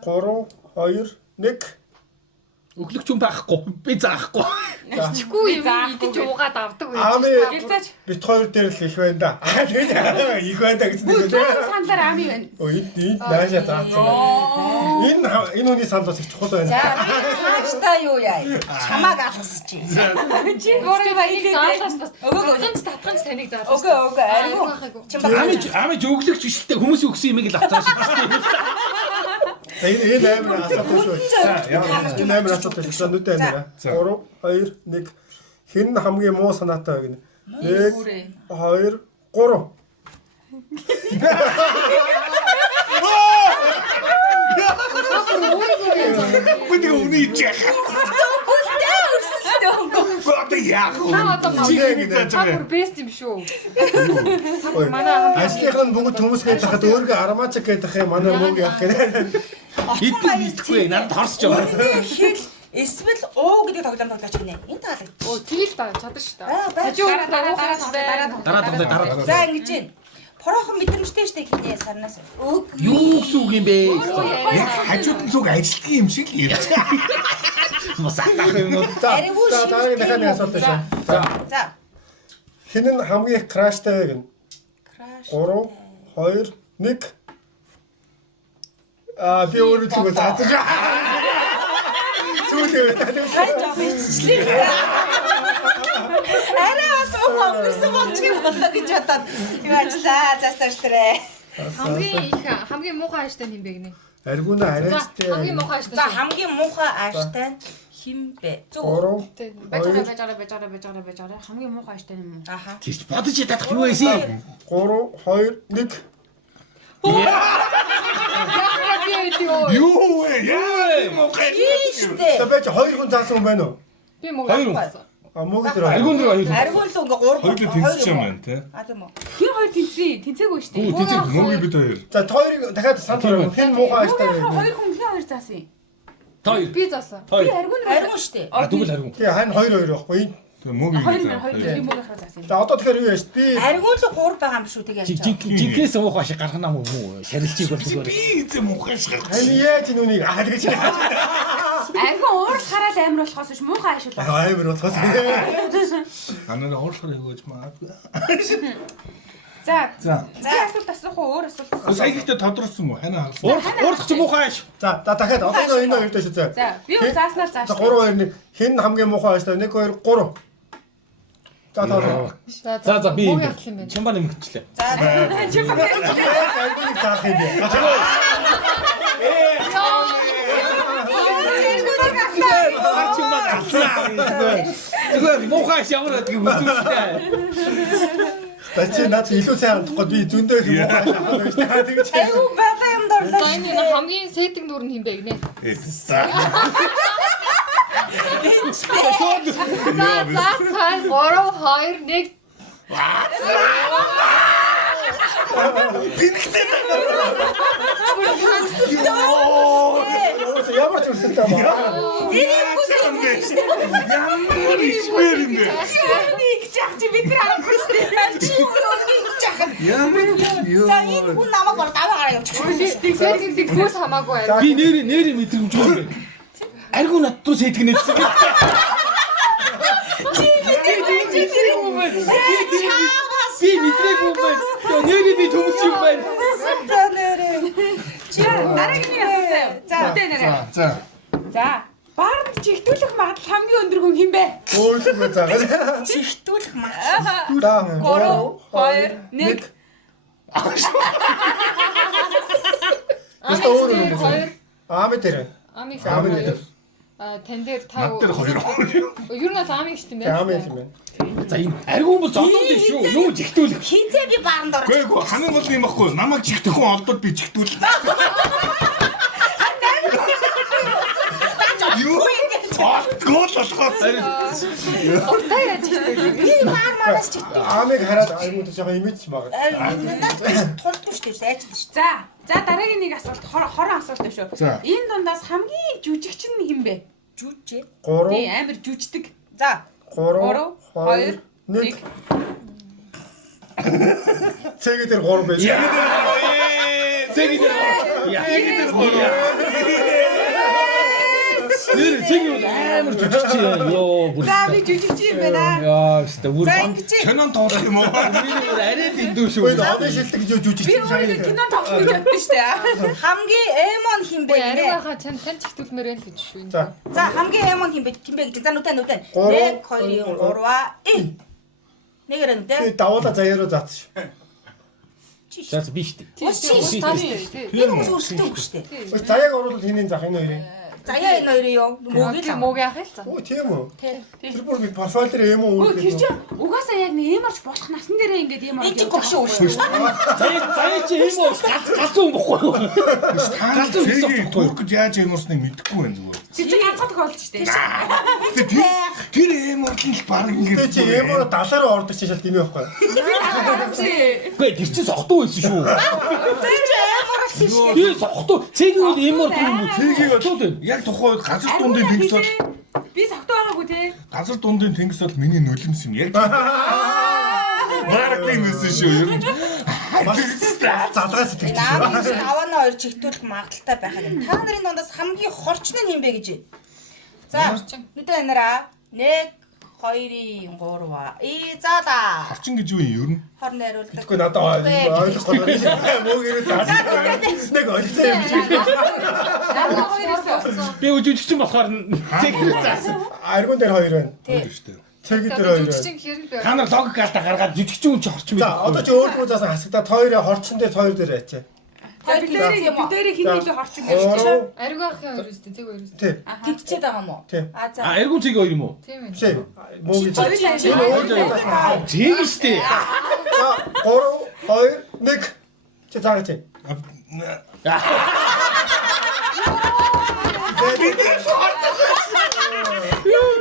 2 1 өглөгч юм байхгүй. Би заахгүй. Чихгүй юм идэж уугаад авдаг байж. Ами Гэлцаач. бит хоёр дээр л их байна да. Тэгээд их байна да гэж нэг. Зүүн саналаар ами байна. Өө энд наашаа заасан байна. Энэ хүний санал бас их чухал байна. За цаашдаа юу яа? Чамааг алгасчих. Чи өөрөө баялээ. Заалгаас бас өгөөж татхын санийг заалгаас. Өгөө ариун. Ами өглөгч бишэлтэй хүмүүс өгсөн юмыг л авцааш. За энэ амар асуулт шүү. Энэ амар асуулт шүү. Нүдэ байна. 3 2 1 хин хамгийн муу санаатай вэ гинэ? 1 2 3 Бидний үний чих. Одоо яах вэ? Одоо Чигээр та зааж бүр бест юм шүү. Манай ажлынхан бүгд хүмүүс гээд хахад өөргөө арамачк гээд хах юм манай мөнгө явах гэнэ. Идэхгүй надад хорсож байгаа. Хэл эсвэл уу гэдэг тоглоом тоглож гинэ. Энэ таалаг. оо тэгэл та чадна шүү дээ. Хажуугаар Дараа. За ингэж байна. Пороохон мэдрэмжтэй штэ гинэ сарнаас. Юу гэсэн үг юм бэ? Яг хажууд нь зүг ажилтдаг юм шиг ярьж. Мос атах юм уу? За дараагийн дахиад асуулт шүү. За. Хин нь хамгийн их краштай вэ гинэ? Краш. 3 2 1 би өөрөө зүгээр зааж. Сүүлээ Сайн жоо биччихлээ. Арай бас өнгөрсөн болчих болоо гэж бодоод юу ажиллаа застаартрээ. Хамгийн муухай ааштай юм бэ гинэ. аргуна арайчтай. Хамгийн муухай ааштай. За хамгийн муухай ааштай хим бэ? 3 Бажаараа хамгийн муухай ааштай юм уу? Аха. Тийч бодож ядах юу байсан? 3 2 1 Юу вэ? Яа, мохоо. Ийштэй. Табэж хоёр хүн заасан юм байна уу? Би муу. Хоёр хүн. А мөг дээр. Аргун дээр хоёр. Аргуул л ингээ 3 Хоёулаа тэнцэж юм байна, тий. А тийм үү. Хин хоёр тэнцээгүй шүү дээ. Тэнцэг мөгийг бид хоёр. За хоёрыг дахиад санал хэн муухай ааштай вэ? Хоёр хүн хин хоёр заасан юм. Хоёр. Би заасан. Би Хоёр. Аргуул штэ. А тэгвэл аргун. Тэгээ хань 2 байхгүй. Тэгээ мөгийг Хоёр бид хоёр хоёр. юм уу хахаа заасан юм. За одоо тэгэхээр юу яаш би Аргуул 3 байгаа юм шүү тэгээ яаж. Жинкээс уух башиг гаргана мөн үү? Шарилчиг бол зүгээр. Би эзэм мохоо шиг. хань яаж нүунийг гэж. Аргун уурлахаараа л амар болохоос ш муухай ааш бол. Амар болохоос. Анаа уурлахаар өгөөж магадгүй. За. За. За асуулт асуух уу? Өөр асуулт. Сая ихтэй тодорсон уу? Ханаа харсан. Уурлах ч муухай ш. За дахиад одоо энэ хоёр дэш үү. За би өөр зааснаар зааш. 3 2 1 хэн хамгийн муухай ааштай 1 2 3. За тоо. За би Муу явах юм байна. чамбаа нэмэгчлээ. За Чи бүгд Аргуул заах юм бэ. Чамбаа гарснаа. Зүгээр муухай ш ямар гэдэг юм үзүүлээ. Бачи наад илүү сайн хандахгүй би зөндөө юм муухай шахаад байж таа тэгэж. айгу бага юм дорлоо. За энэ хамгийн сэтг нүүр нь юм бэ гинэ. За. Ямар ч өрсөлтэй байна. Ямар ишмэр юм бэ? Нэг жах чи бид нар харахгүй шүү дээ. Чи нэг жах. Ямар За энэ хүн намайг бол даваагаар явуучих. Тэг фүүс хамаагүй аа. Би нэрээ мэдрэмжгүй. Аргу над руу сэтгэнэсэн. Би мэдрээгүй байна. Нэрээ би төмс юм байна. За нэрээ. Чи дараагийн асуусан. За үдээ нэрээ. За. За баард чигтүүлэх магадлал хамгийн өндөр хүн хин бэ? Өөрөлдөө заагаад. Чихтүүлэх мах. За 3 2 1. Яста өөр юм бэ? 2 Аамид дээр. амиг Аамид дээр. тань дээр та Над дээр 2 ер нь амиг шүү дээ. Аамид юм байна. За энэ аргу бол зодон дээ шүү. Юу жигтүүлэх. Хинзээ би баанд орж. Гэхдээ хамгийн гол юм баггүй. Намайг чихтэх хүн олдод би чихтүүл. Юу? Гол болохоос. Уртаа яаж хэлдэг. Би баар манаас чихтэй. Аамиг хараад аймууд жоохон имиж байгаа. Тулдгүй шүү дээ. Айчдаг шүү. За дараагийн нэг асуулт хорон асуулт юм шүү. За. Энэ дундаас хамгийн жүжигч нь хин бэ? Жүжээ. 3 Тий амар жүждэг. За 3 2 1. Цэгээ дээр 3 байж. Цэгийг нэр цэгийг амар жүжигч ёо бүр. За би жүжигч юм байна. Яа өстө бүр. за ингэж Кинон тоглох юм уу? Миний арай дэндүү шүү. Ой одоо шилдэг гэж жүжигч Би өөрөө кино тоглох гэж бодсон шүү дээ. хамгийн эмон хин бэ? Ариугаа тань чихтүүлмээр байх гэж шүү. За За хамгийн эмон хин бэ гэж. За нүдэн. 1 2 3 Нэгэр би нүдэн. давуулаа заяараа заасан шүү. За би штэ. Чи Тань би шүү. хүмүүс өрсөлдөв үү штэ. Ой заяаг оруулаад хинийн зах энэ хоёрын. Заяа энэ хоёрын юу? Мөгийг л Мөг яах л за. Оо тийм үү. Тий. Тэр бүр би профайл дээр юм уу? Өө тэр чинь угаасаа яг нэг ямарч болох насан дээрээ ингээд юм Энд чи гогшоо шүү. Заяа чи юм уу? Галзуу юм бохгүй юу? Галзуу цэгийг түүх гэж яаж ямарсныг мэдэхгүй байна зүгээр. Тэр чинь ганцхан тохиолдож штэ. Тэр эморлон л баг Тэ ингээд. чи юм уу 70-аар ордог чи шал димээ байхгүй. Гүй тэр чинь согтуу байсан шүү. Би согтуу цэгийг бол юмор юм уу? Цэгийг бол Яг тухайн газар дундын тэнгис бол Би согтуу байгаагүй те. газар дундын тэнгис бол миний нулимс юм яг. Бараг юмсэн шүү ер нь. Залгаас итгэж шүү. Наамын чинь аваана хоёр чихтүүлэх магадaltaй байх юм. Та нарын дундаас хамгийн хорчны нь юм бэ гэж. За нүдэн энэраа 1 2 3 за да. Харчин гэж юу юм ер нь? Хор найруулдаг. Тэгэхгүй надад ойлгохгүй байна. Мөгийг заасан. Нэг ойлгосон юм шиг. би жүжигч болохоор цэгийг заасан. Аргун дээр 2 байна. Хоёр шүү дээ. Цэгээ дээр 2 байна. Жүжигчин хэрэг Та нар логик алдаа гаргаад жүжигчин ч хорч За одоо чи өөрөө заасан хасагдаа хоёрын хорчин дээр 2 дээр ячаа. Бидээрээ хин илүү хорч юм гэж. Ариугаахын хоёр үстэй цэг хоёр үстэй. Тий. Гидчээд байгаа юм уу? Тий. А за. А эргүүн цэгийг хоёр юм уу? Тийм ээ. Шээ. Мөгийг Цэг штэ. За 3 2 1 чи цаагаач. Йоо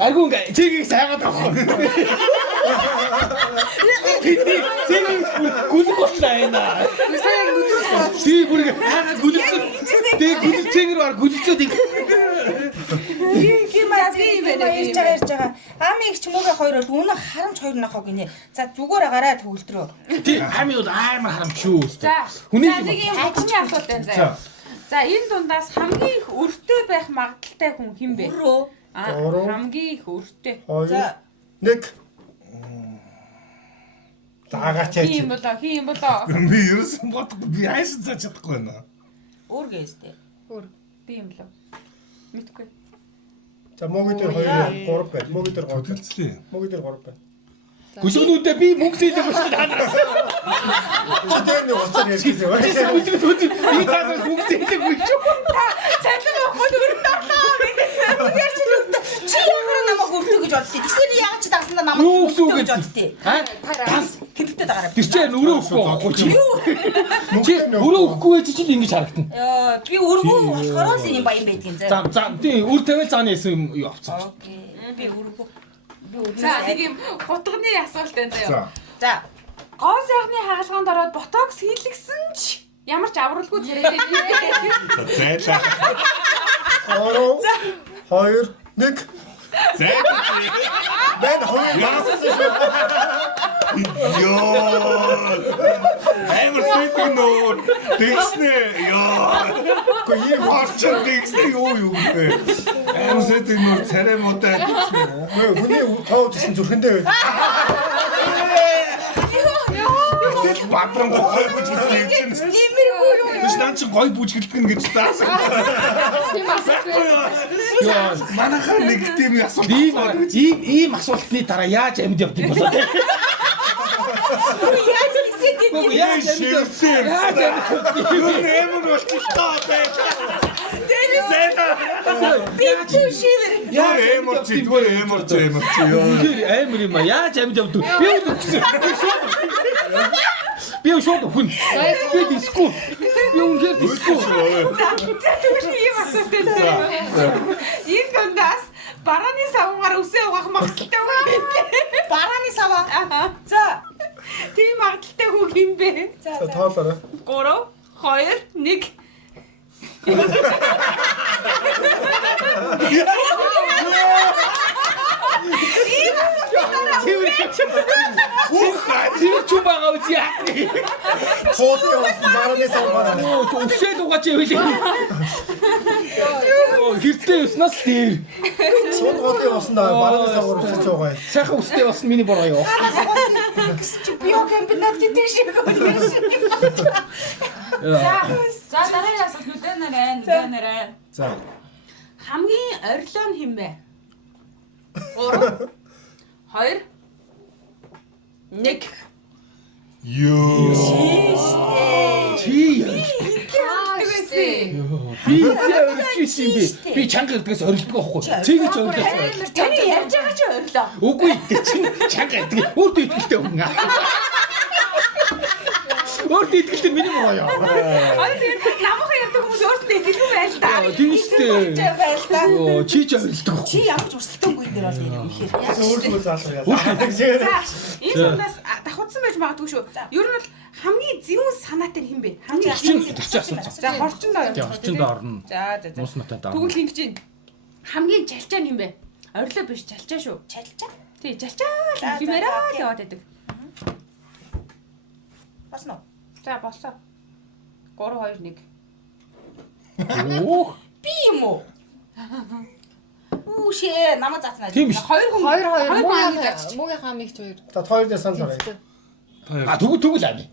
аргун цэгийг сайгаад авах. Цэгийг гүлэх боллоо энэ. Би бүр гүлцээ. Тэг гүлцээгээр бар гүлцээд их. ярьж байгаа. Амиг ч мөгээ хоёр бол үнэ харамч хоёр нахаа гинэ. За зүгээр агараа төгөлдрөө. Тий хами бол амар харамч шүү. За. Хүний За нэг юм хүчний асуулт байна заяа. За энэ дундаас хамгийн их өртөө байх магадaltaй хүн хэн бэ? Өрөө. Хамгийн их өртөө. 2 1 Заагаач яа. Хин болоо. Би ерөөсөн бодохгүй би хайшин цааж чадахгүй байна. Өөр гээстэй. Би юм болоо. Мэдгүй. За мөгийн дээр 2 3 байна. Мөгийн дээр 3 байна. Хөдөлцлээ. Мөгийн дээр 3 байна. гүшгнүүдээ би мөнгө зээлэх гэж танаас. Чи дээр нэг уцаар ярьчихсан. Би танаас мөнгө зээлэх гэж. Цалин авахгүй өртөө хаа гэсэн. Яар чи өгдөө. Чи яагаад намайг өртөө гэж боддгийг. Эсвэл яаж чи дагсандаа намайг Юу гэсэн үг өртөө гэж гэж. боддгийг. Аа? Хүүхдэд гараа. Тэр чинь өрөө өгөхгүй байхгүй чи. Чи өрөө өгөхгүй байж чи л ингэж харагдана. Яа, би өргөө болохоор л юм баян байдгийн зэ. За тий үр тавиал зааны эсэм юу авцсан. Окей. Би өргөө. За нэг юм хутганы асуулт байна заяа. За. Гоо сайхны хаалганд ороод ботокс хийлгсэн ч ямар ч авралгүй царайтай юм. Зайлаа. 3 2 1 Зайлаа. Бэн хоёр маасаас Ёо. Амар сэтгэн нөө. Тэгснэ. Ёо. Гүй юм Орчин тэгснэ юу бэ? Амар сэтгэн нөө царай муутай тэгснэ. хүний тоож исэн зүрхэндээ бай. Бадран гой бүжгэлдэг чинь. Нэмэргүй юу? Биш наа чи гой бүжгэлдэг гэж таасан. Тийм асуух. Яа, Манайхаа нэг тийм асуулт. ийм асуултны дараа яаж амьд явдаг болоо те. Яаж хийсэд юм? Яаж амьд явдаг? Яаж амьд Юу нэмэр болчихлоо бай. Би ч шивэр. Яа эмэр чи ёо. амар юм а яаж амьд явдаг? Би үү гэсэн. Би шууд хүн. Би диску. Би үнээр диску. За тэгвэл ийм асуулт байна. Энэ дундаас барааны савгаар үсээ угаах магадaltaй үү? Барааны саваа. За. Тийм магадaltaй хүн юм бэ? За. Тоолоорой. 3 2 1 Тэр ч байгаа үгүй яа. Тоол яваас барааны савгаар. Өсөө дугаач явъя. Хэртэй юуснаас дээр. Чон голын уснаа барааны савгаар усаж байгаа. Сайхан үстэй болсон миний бороо юу. Чи биокомбинат гэдэг шиг байна. За дараагийн асуулт нүдэнэрэ. За. Хамгийн орилон хэм бэ? 3 2 1 Ёо. Чи Тэгвэл би орилж юм би. Би чанга гэдгээс орилдог байхгүй. Чи гэж орилж. таны ярьж байгаа чи орилоо. Үгүй чи чанга гэдэг. Өөртөө итгэлтэй хүн. Өөртөө итгэлтэй миний бороо юу. Аа тэгээд намайхан ярьдаг хүмүүс өөрсдөө итгэхгүй байл та. Тийм шүү дээ. Байл та. Оо чи ч орилдог. Чи ямар ч өрсөлдөөнгүй дээр бол юм ихээр. Өөрсдөө заалах яа. За энэ дундаас давхудсан байж магадгүй шүү. Ер нь бол хамгийн зөвүүн санаатай хэм бэ? Хамгийн Орчин төрч асуусан. За хорчондоо юм. Орчинд орно. За. Нуус натад орно. Тэгвэл ингэж чинь хамгийн жалчаа хэм бэ? Орилоо биш жалчаа шүү. Чалчаа. Тий жалчаа хэмээрээ л яваад байдаг. Басна. За болсоо. 3 2 1 Оо. Би юм уу? Шээ намайг заацнаа. Тийм шүү. Хоёр хүн Муугийн хаамыг ч хоёр. За хоёр дээр санал орё. А тэгвэл ами.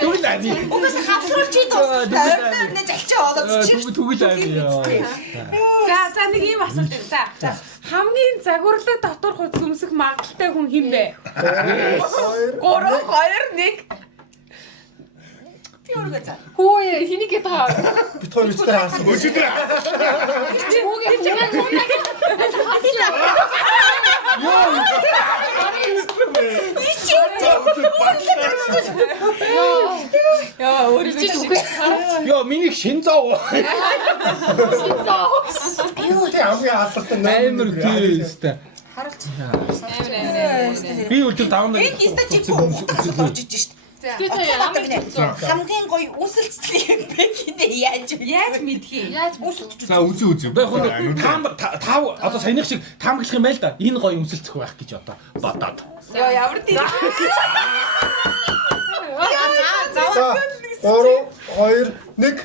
Тэгвэл ами. Угаас хавсруулж ий дуусна. Ойролоо нэ залчаа олоод чи. Тэгвэл ами яа. За нэг ийм асуулт байна. За хамгийн загварлаг дотор хуц өмсөх магадaltaй хүн хэм бэ? 3 2 1 Би өргөө за. Хөөе хэнийг гээд байгаа. Бит хоёр үстэй хаасан. Өчигдөр Муугийн Яа өөрөөр Йоо миний шинзоо. Юу тий хамгийн алдартай Амар тийстэй. Харуулж. Би үлдээ даван Энэ тест чи утгаас орж иж шít. ямар Хамгийн гоё үсэлцэл юм бэ гинэ яаж мэдхий? яаж за үзүү. Яг хүн тав одоо саяных шиг таамаглах юм байл да. Энэ гоё өмсөлцөх байх гэж одоо бодоод. Яа ямар тийм. За. 3 2 1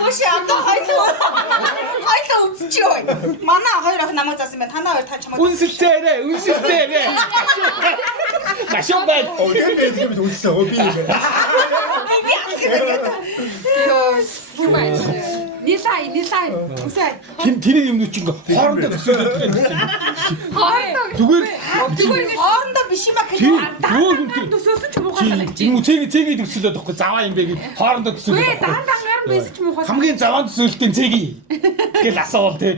Мөш одоо хоёлоо үзчихөө. Манай хоёр ах намайг заасан байна. Танаа хоёр та чамайг. Үнсэлцээрээ. Машин бай. Өөр нэг юм үзсэн. Оо би юм. Нилай. Үсээ. Тэний юм нүч ингээ хоорондоо өсөөлөд Зүгээр хоорондоо биш юм аа тийм гэх. юу үнтэй. Төсөөсөн ч муухай санагдчих. Тийм үү цэгийг төсөөлөд байхгүй заваа юм бэ гэж хоорондоо төсөөлөд Гүй байхгүй. даан гаран байсан ч муухай. Хамгийн заваан төсөөлтийн цэгийг гэл асуувал тий.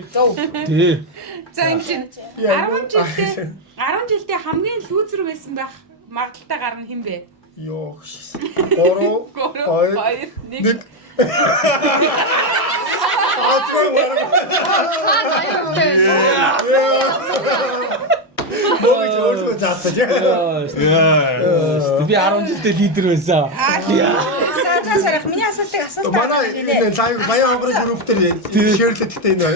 Тий. За ингэ 10 жилдээ хамгийн лүүзер байсан байх магадaltaй гарна хэн бэ? Йоо. 3 2 1 Мог жоо заасан. Би 10 жилдээ лидер байсан. Сарах миний асуултыг асуулт Манай энэ лайв баян хонгорын групп дээр шеэрлэдэгтэй энэ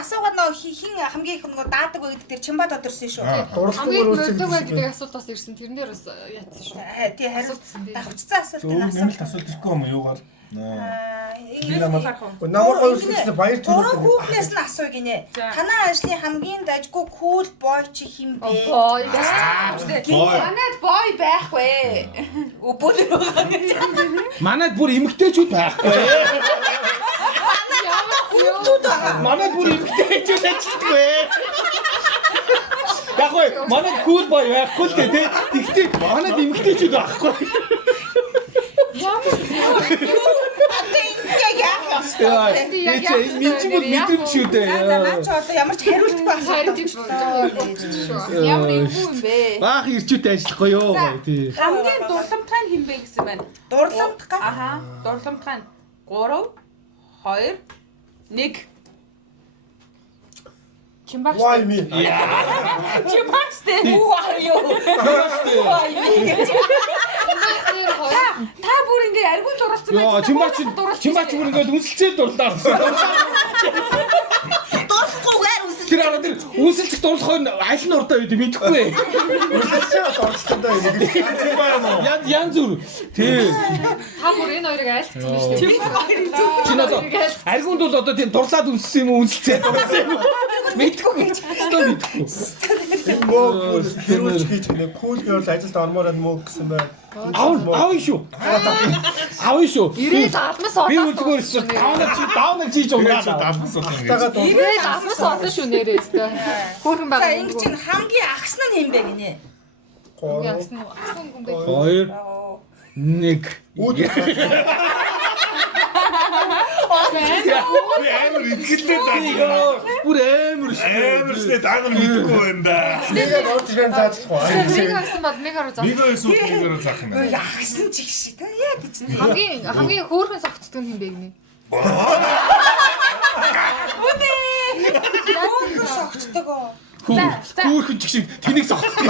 асуугаад нөө хин хамгийн их нөгөө даадаг вэ гэдэг дээр Чимбад одорсон шүү. Хамгийн мөрдөг байдаг асуулт бас ирсэн. Тэрнээр бас яатсан шүү. Тий хариуцсан. Давхцсан асуултыг Нэмэлт асуулт ирэхгүй юм юугаар? намар хоёр үсгчнээ баяр Гурван төрөв. хүүхнээс нь асуу гинэ. Танаа ажлын хамгийн дажгүй кул бой чи хин бэ? Бой. Манайд бой байхгүй. Өбөл Манайд бүр эмгтээчүүд байхгүй. Манайд бүр эмгтээчүүд ажилтгүй. Яг гоо манайд кул бой байхгүй л дээ. Тэгтээ манайд эмгтээчүүд байхгүй. Минь ч бүр мэдрэмж шүү дээ. наач одоо ямар ч хариулт Харин шүү. Ямар юм бэ? Баах ирчүүтэй ажиллахгүй юу тий. Хамгийн дурламтгай нь хэн бэ гэсэн байна. дурламтгай. Аха. Дурламтгай нь 3 2 1 Чимбагч. Why me? Чимбагчтэй. Та бүр ингээ аргуул дурлцсан Яа, чимбач бүр ингээд үнсэлцэл дурлаа. Дурлахгүйгээр үсэл. Тэр араа тэр үнсэлцэх дурлах нь аль нь урдаа байд мэдэхгүй. Үсэлцээд орцтойдоо ингэ. Ян зүр. Тий. Та бүр энэ хоёрыг айлтсан шүү дээ. Чи надад аргунд бол одоо тийм дурлаад үнссэн юм уу үнсэлцээд дурлсан юм уу? Мэдэхгүй. Өстөө мэдэхгүй. Мог тэрүүч хийж гинэ. Cool girl ажилд ормоор нь мог гэсэн байна. Аав шүү. Аав шүү. Ирээд алмас Би үлдгээрс даунаг хийж унгаад. Даалгас бол ингэ. Тага дуу. Ирээд алмас олон шүү нэрээс тэ. Хөөрхөн За байгаа. ингэ чинь хамгийн агс нь хэн бэ гинэ? Яасан хүн бэ? 2 1 Би амар итгэлтэй зааж. Бүр амар Амар шнэ дагар мэдэхгүй байна да. Тэгээд орж ирэн заачлах уу? Мега байсан бод мегаар заа. Нэг эсвэл нэгээр заах юм байна. Агс нь чиг ши. Та яа гэж нэ. Хамгийн хөөрхөн согтдог нь хэн бэ гинэ? Хөөрхөн согтдог. Хүүхэн чиг шиг тэнийг сохтдаг.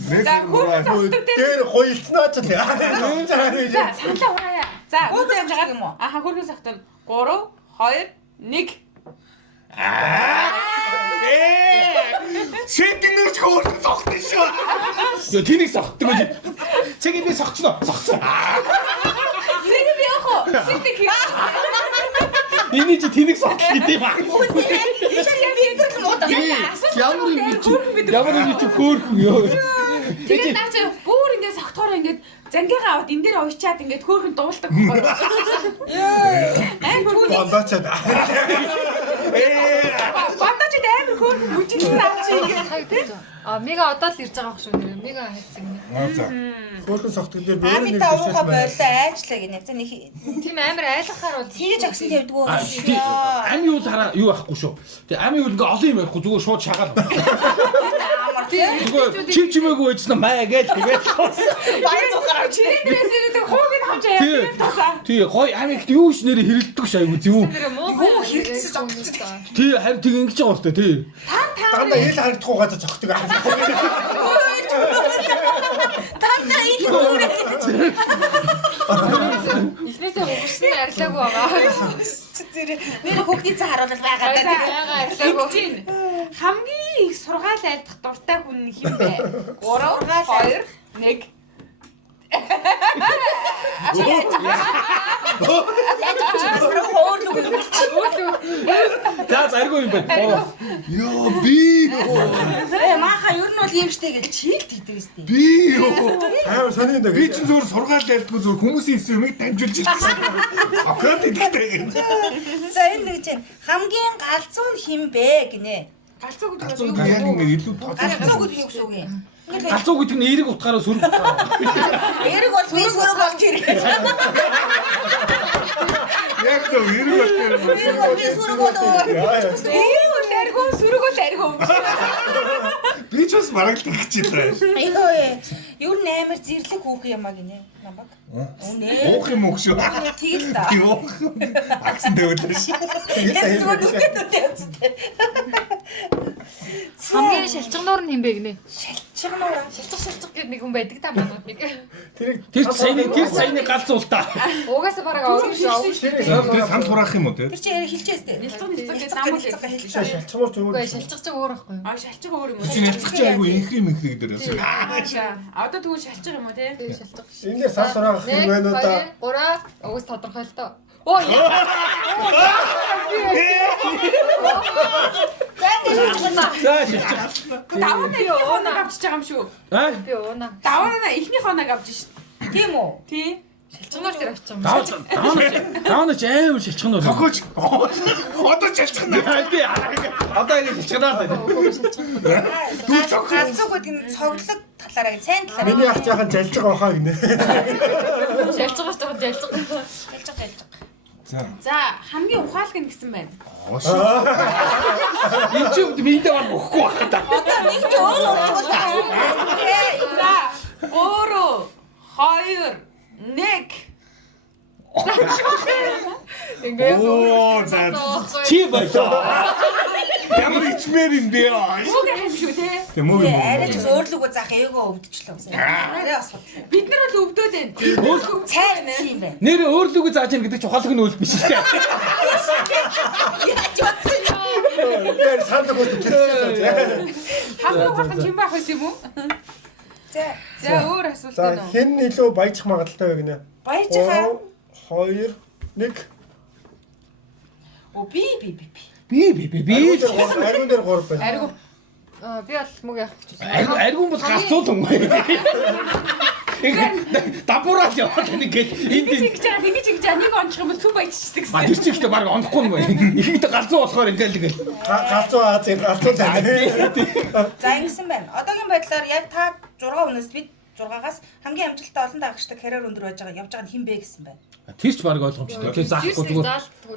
За хүүхэн согтдог дээр Тэр гоёлцноо ч л. за саналаа угаая. За Хүүхэн үүтэй согтдог юм уу? Аха хүүхэн согтдог. 3 2 1 Шийднэрч хөөрхөн цогтсон шүү. Яа тэнийг сохтдаг гэж. Цэгийг би сохцноо. Сохцсон. Зэг би яах вэ? Сэтг хий. Эний чи тэнийг сохтдаг гэдэг юм аа. Ямар юм чи хөөрхөн ёо. Тэгээд наач бүр ингээ согтохоор ингээ зангигаа аваад энэ дээр уйчаад ингээ хөөхөн дуулдаг байхгүй юу? Амар Бондоочод. бандаж амар хөөхөн мүжигсэн авч ингээ. Мега одоо л ирж байгаа байх шүү нэр. Мега хайцсан гинэ. За. Хөөрхөн согтгол дээр би Ами та уухаа бойлоо айчлаа гинэ. За нэг Тийм амар айлахаар бол хийж агсан тавьдгүй байх шүү. Ами юу хараа юу ахгүй шүү. Тэгээ ами юу ингээ олон юм ярихгүй зүгээр шууд шагаал. Зүгээр чив чимээгүй байжсан маа гээл тэгээд. Баяр зухаар авч. Тэрээс ирээд хуугийг хамж яа. Тий гой ами ихт юу ч нэр хэрэлдэх шайгу зүв. муу хэрэгцсэн зогтсон. Тий харин тэг ингэж байгаа юм тий. дандаа ил харагдахгүй газар зогтдог. Тандаа ил дүүрээ. Эхнээсээ өгсөн арилаагүй байгаа. Нэр хүүхдийн цаа харуулал байгаа даа. Яага арилаагүй. Хамгийн их сургаал айлдах дуртай хүн хэн бэ? 3 2 1 За заргүй юм байна. Йоо би. Мааха ер нь бол юм штэ гэж чийлт хийдэг штэ. Би ёо. Амар сони энэ. Би ч зөвөр сургаал ялдгүй зөвөр хүмүүсийн эсрэг дамжуулж ирсэн. Сократ идэгтэй. За энэ нэг чинь хамгийн галзуу хин бэ гинэ. Галзуу гэдэг Галзуу яг ингэ илүү Галзуу гэдэг юу гэсэн үг юм? Галзуу гэдэг нь эерэг утгаараа сүрэг утгаар. Эрэг бол би сүрэг бол тэр. яг зөв хэрэг болтой. Эрэг бол би сүрэг бол. Эрэг бол аргу, сүрэг бол аргу. Би ч бас бараг л тэгж байгаа. Йоо юу нээр зэрлэг хөөх юм аа гинэ намбаг. Үнэ. Уух юм уу шүү. Тэгэл та. Юу. Акцент дэвлээ шүү. Хамгийн шалчгнуур нь хэмбэ гинэ. Шалчгнуур. Шалчг гэдэг нэг хүн байдаг та манад нэг. Тэр саяны галзуултаа. Угаасаа бараг овч овч. Тэр санал хураах юм уу те? Тэр чи яа хэлчихээс дээ. Нэлцэг намайг хэлчихээ. Шалчмаар зүгээр. Үгүй шалчг чинь өөр байхгүй юу? А шалчиг өөр юм уу? Чи нэлцэх чи айгу инхри мэнхри гэдэг юм. Одоо тэгвэл шалчиг юм уу те? Тэгээ шалчг. Эндээ сал хураах юм байна уу та? 3 угаас тодорхой л доо. Оо яа. За шилчих. Давна ихний хоног авчиж байгаа юм шүү. Аа? Би уунаа. Давна ихний хоног авч шít. Тийм үү? Тий. Шалчгнуур дээр авчих юм. Давнаач аим шилчих нь бол. Тохож. Одоо чалчихна. Би одоо ингэ шилчихнаа. Галзуу гэдэг нь цоглог талаараа сайн талаараа. Миний ах жаахан жалж байгаа хаа гинэ. Шалчгнуур чинь ялцг. За хамгийн ухаалаг нь гэсэн байна. Энд ч биэндээ баг өгөхгүй байх та. Одоо нэг ч өөр өөр заасан. За 3 2 1 Ингээ Оо за Чи болоо. ямар ичмэр юм бэ? Мөг юм шүү те. Тэг мөг юм. Арай ч өөрлөгөө заах ээгөө өвдчихлээ. Арай бас бодлоо. Бид нар бол өвдөд байна. Цайрсан юм байна. Нэр өөрлөгөө зааж ийн гэдэг ч ухаалаг нь үйл биш шүү дээ. Яаж бодсон юм? Тэр санд гост тэр. Хамгийн ухаалаг нь хэн байх вэ юм уу? За өөр асуулт За байна уу? хэн илүү баяжих магадaltaй вэ гинэ? Баяж хаа. 2 1 О би. Аргун дээр 3 байна. Аргу. би бол мөг яах гэж байна. Аргун бол галзуулсан. Дабураад яваад ингээл энд Ингэж нэг онцох юм бол түн баяжчихдаг А тэр чинь ихтэй баг онохгүй юм байна. Ихэдээ галзуу болохоор ингээл Галзуу Аз галзуу тань. За ингэсэн байна. Одоогийн байдлаар яг та 6 хүнээс бид 6-аас хамгийн амжилттай олон дагагчтай карьер өндөр байж байгаа явж байгаа нь хэн бэ гэсэн байна. тэр ч баг ойлгомжтой. Тэгээ заахгүй зүгээр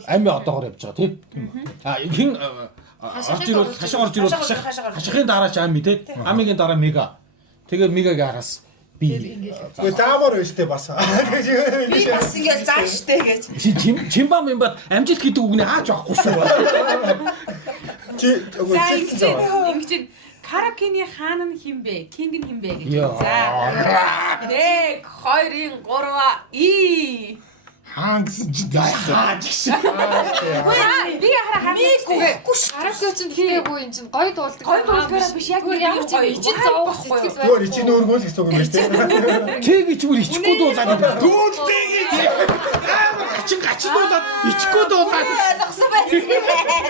амиа одоогоор явж байгаа тийм. А хин орж ирвэл хашихын дараа ч ами тийм. Амигийн дараа мега. Тэгээд мегагийн араас би. Өө даамаар байна штэ бас. Би бас ингээл зааштай гэж. Чимбам юм бат амжилт гэдэг үгний хаач байхгүй шүү. Чи За ингэж Каракины хаан нь хэн бэ? Кинг нь хэн бэ гэж. За. 1 2 3 и Хаан гэсэн чи даасан. би хараа Арабгүй чинь тийгээгүй юм чинь гоё дуулдаг. Гоё дуулдагаараа биш, яг бүр ямар ч юм ичэн зовох сэтгэл байна. Гөр ичийн өөргөө л гэсэн үг юм байна тийм. Тэг гэж бүр ичгүй дуулаад. Дүүлдэг гэж. Гачин дуулаад ичгүй дуулаад. Ойлгосон байх юм байна.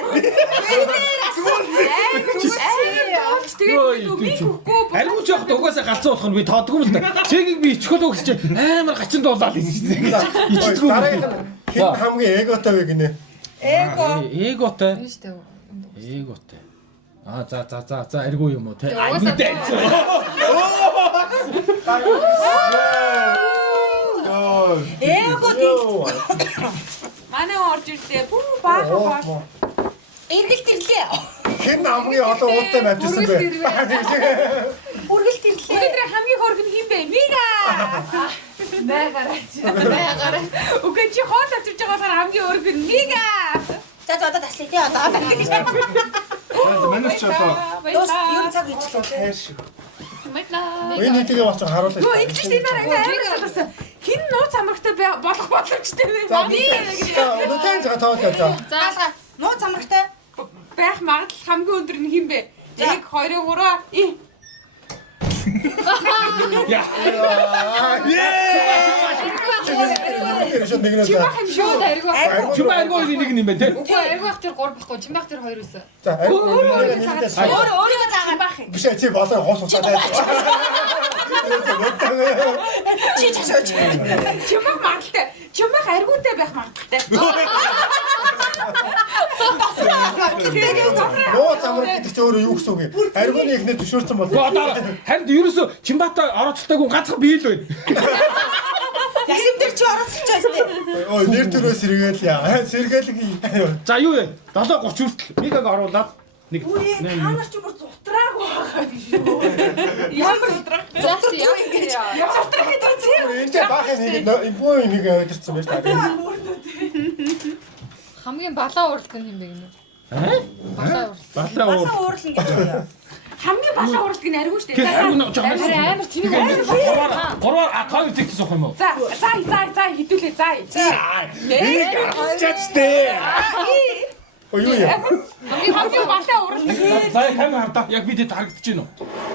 Аргуу жоохот угаасаа галзуу болох нь би тоодгүй юм л да. Цэгийг би ичгөл өгч чи амар гачин дуулаад ичдэггүй. Дараагийн хэн хамгийн эготой вэ гинэ? Эготой. Тийм шүү дээ. Эготой. А за аргуу юм уу те. Эго манай орж ирлээ. Бүү баахан. эргэлт ирлээ. Хэн хамгийн олон уудтай навчсан бэ? Үргэлт ирлээ. Өнөөдөр хамгийн хөргөн хэн бэ? Мига. Байгаарай. Үгүй чи хоол авчирж байгаа болохоор хамгийн хөргөн Мига. За одоо таслая тий одоо. Манайс ч одоо Дос юм цаг ичлээ. Мэднаа. Энэ нэгээ бас харуулъя. Юу ингэж тийм амар санагдсан. Хин нууц амрагтай болох боломжтой вэ? Өнөөдөр жаа тоолоо за. За Нууц амрагтай. Байх магадлал хамгийн өндөр нь хэн бэ? 1 2 3 и Чи бах юм шүү. аргу. Чума аргуу нэг юм байна те. Үгүй аргу ах тэр 3 байхгүй. Чимбах тэр 2 байсан. За Өөрийгөө заагаад бах юм. биш чи болоо хоос уцаад байж. Чи чашаач. Чимбах магадлалтай. Чимбах аргуунтай байх магадлалтай. Ноо замраг гэдэг чинь өөрөө юу гэсэн үг юм? Аргууны ихнээ зөвшөөрсөн бол. Одоо харин ерөөсө Чимбата орооцолтойг гацхан бий л байна. Ясим дээр чи орооцолж байгаа сте. Ой нэр төрөө сэргээл яа. Сэргээл. За юу вэ? 7:30 хүртэл мегаг оруулаад нэг Та нар ч бүр зутраагүй байгаа биш үү? Ямар зутрах? Заasti яа ингэж. Зутрах гэдэг үү? Энд бахын нэг боо нэг авчирсан байж таа. Хамгийн балаа уралд нь юм бэ гинэ. Балаа уралд. балаа уу. Уурлан гэж байна. Хамгийн балаа уралд гин аргу штэ. Тэр аргу жоохон Амар тийм гурваар тойр зэгтээс авах юм уу? За хідүүлээ. За. Чачтэй. Ой юу яа. Хамгийн балаа уралд. За камер хардаа. Яг бидэд харагдаж байна уу?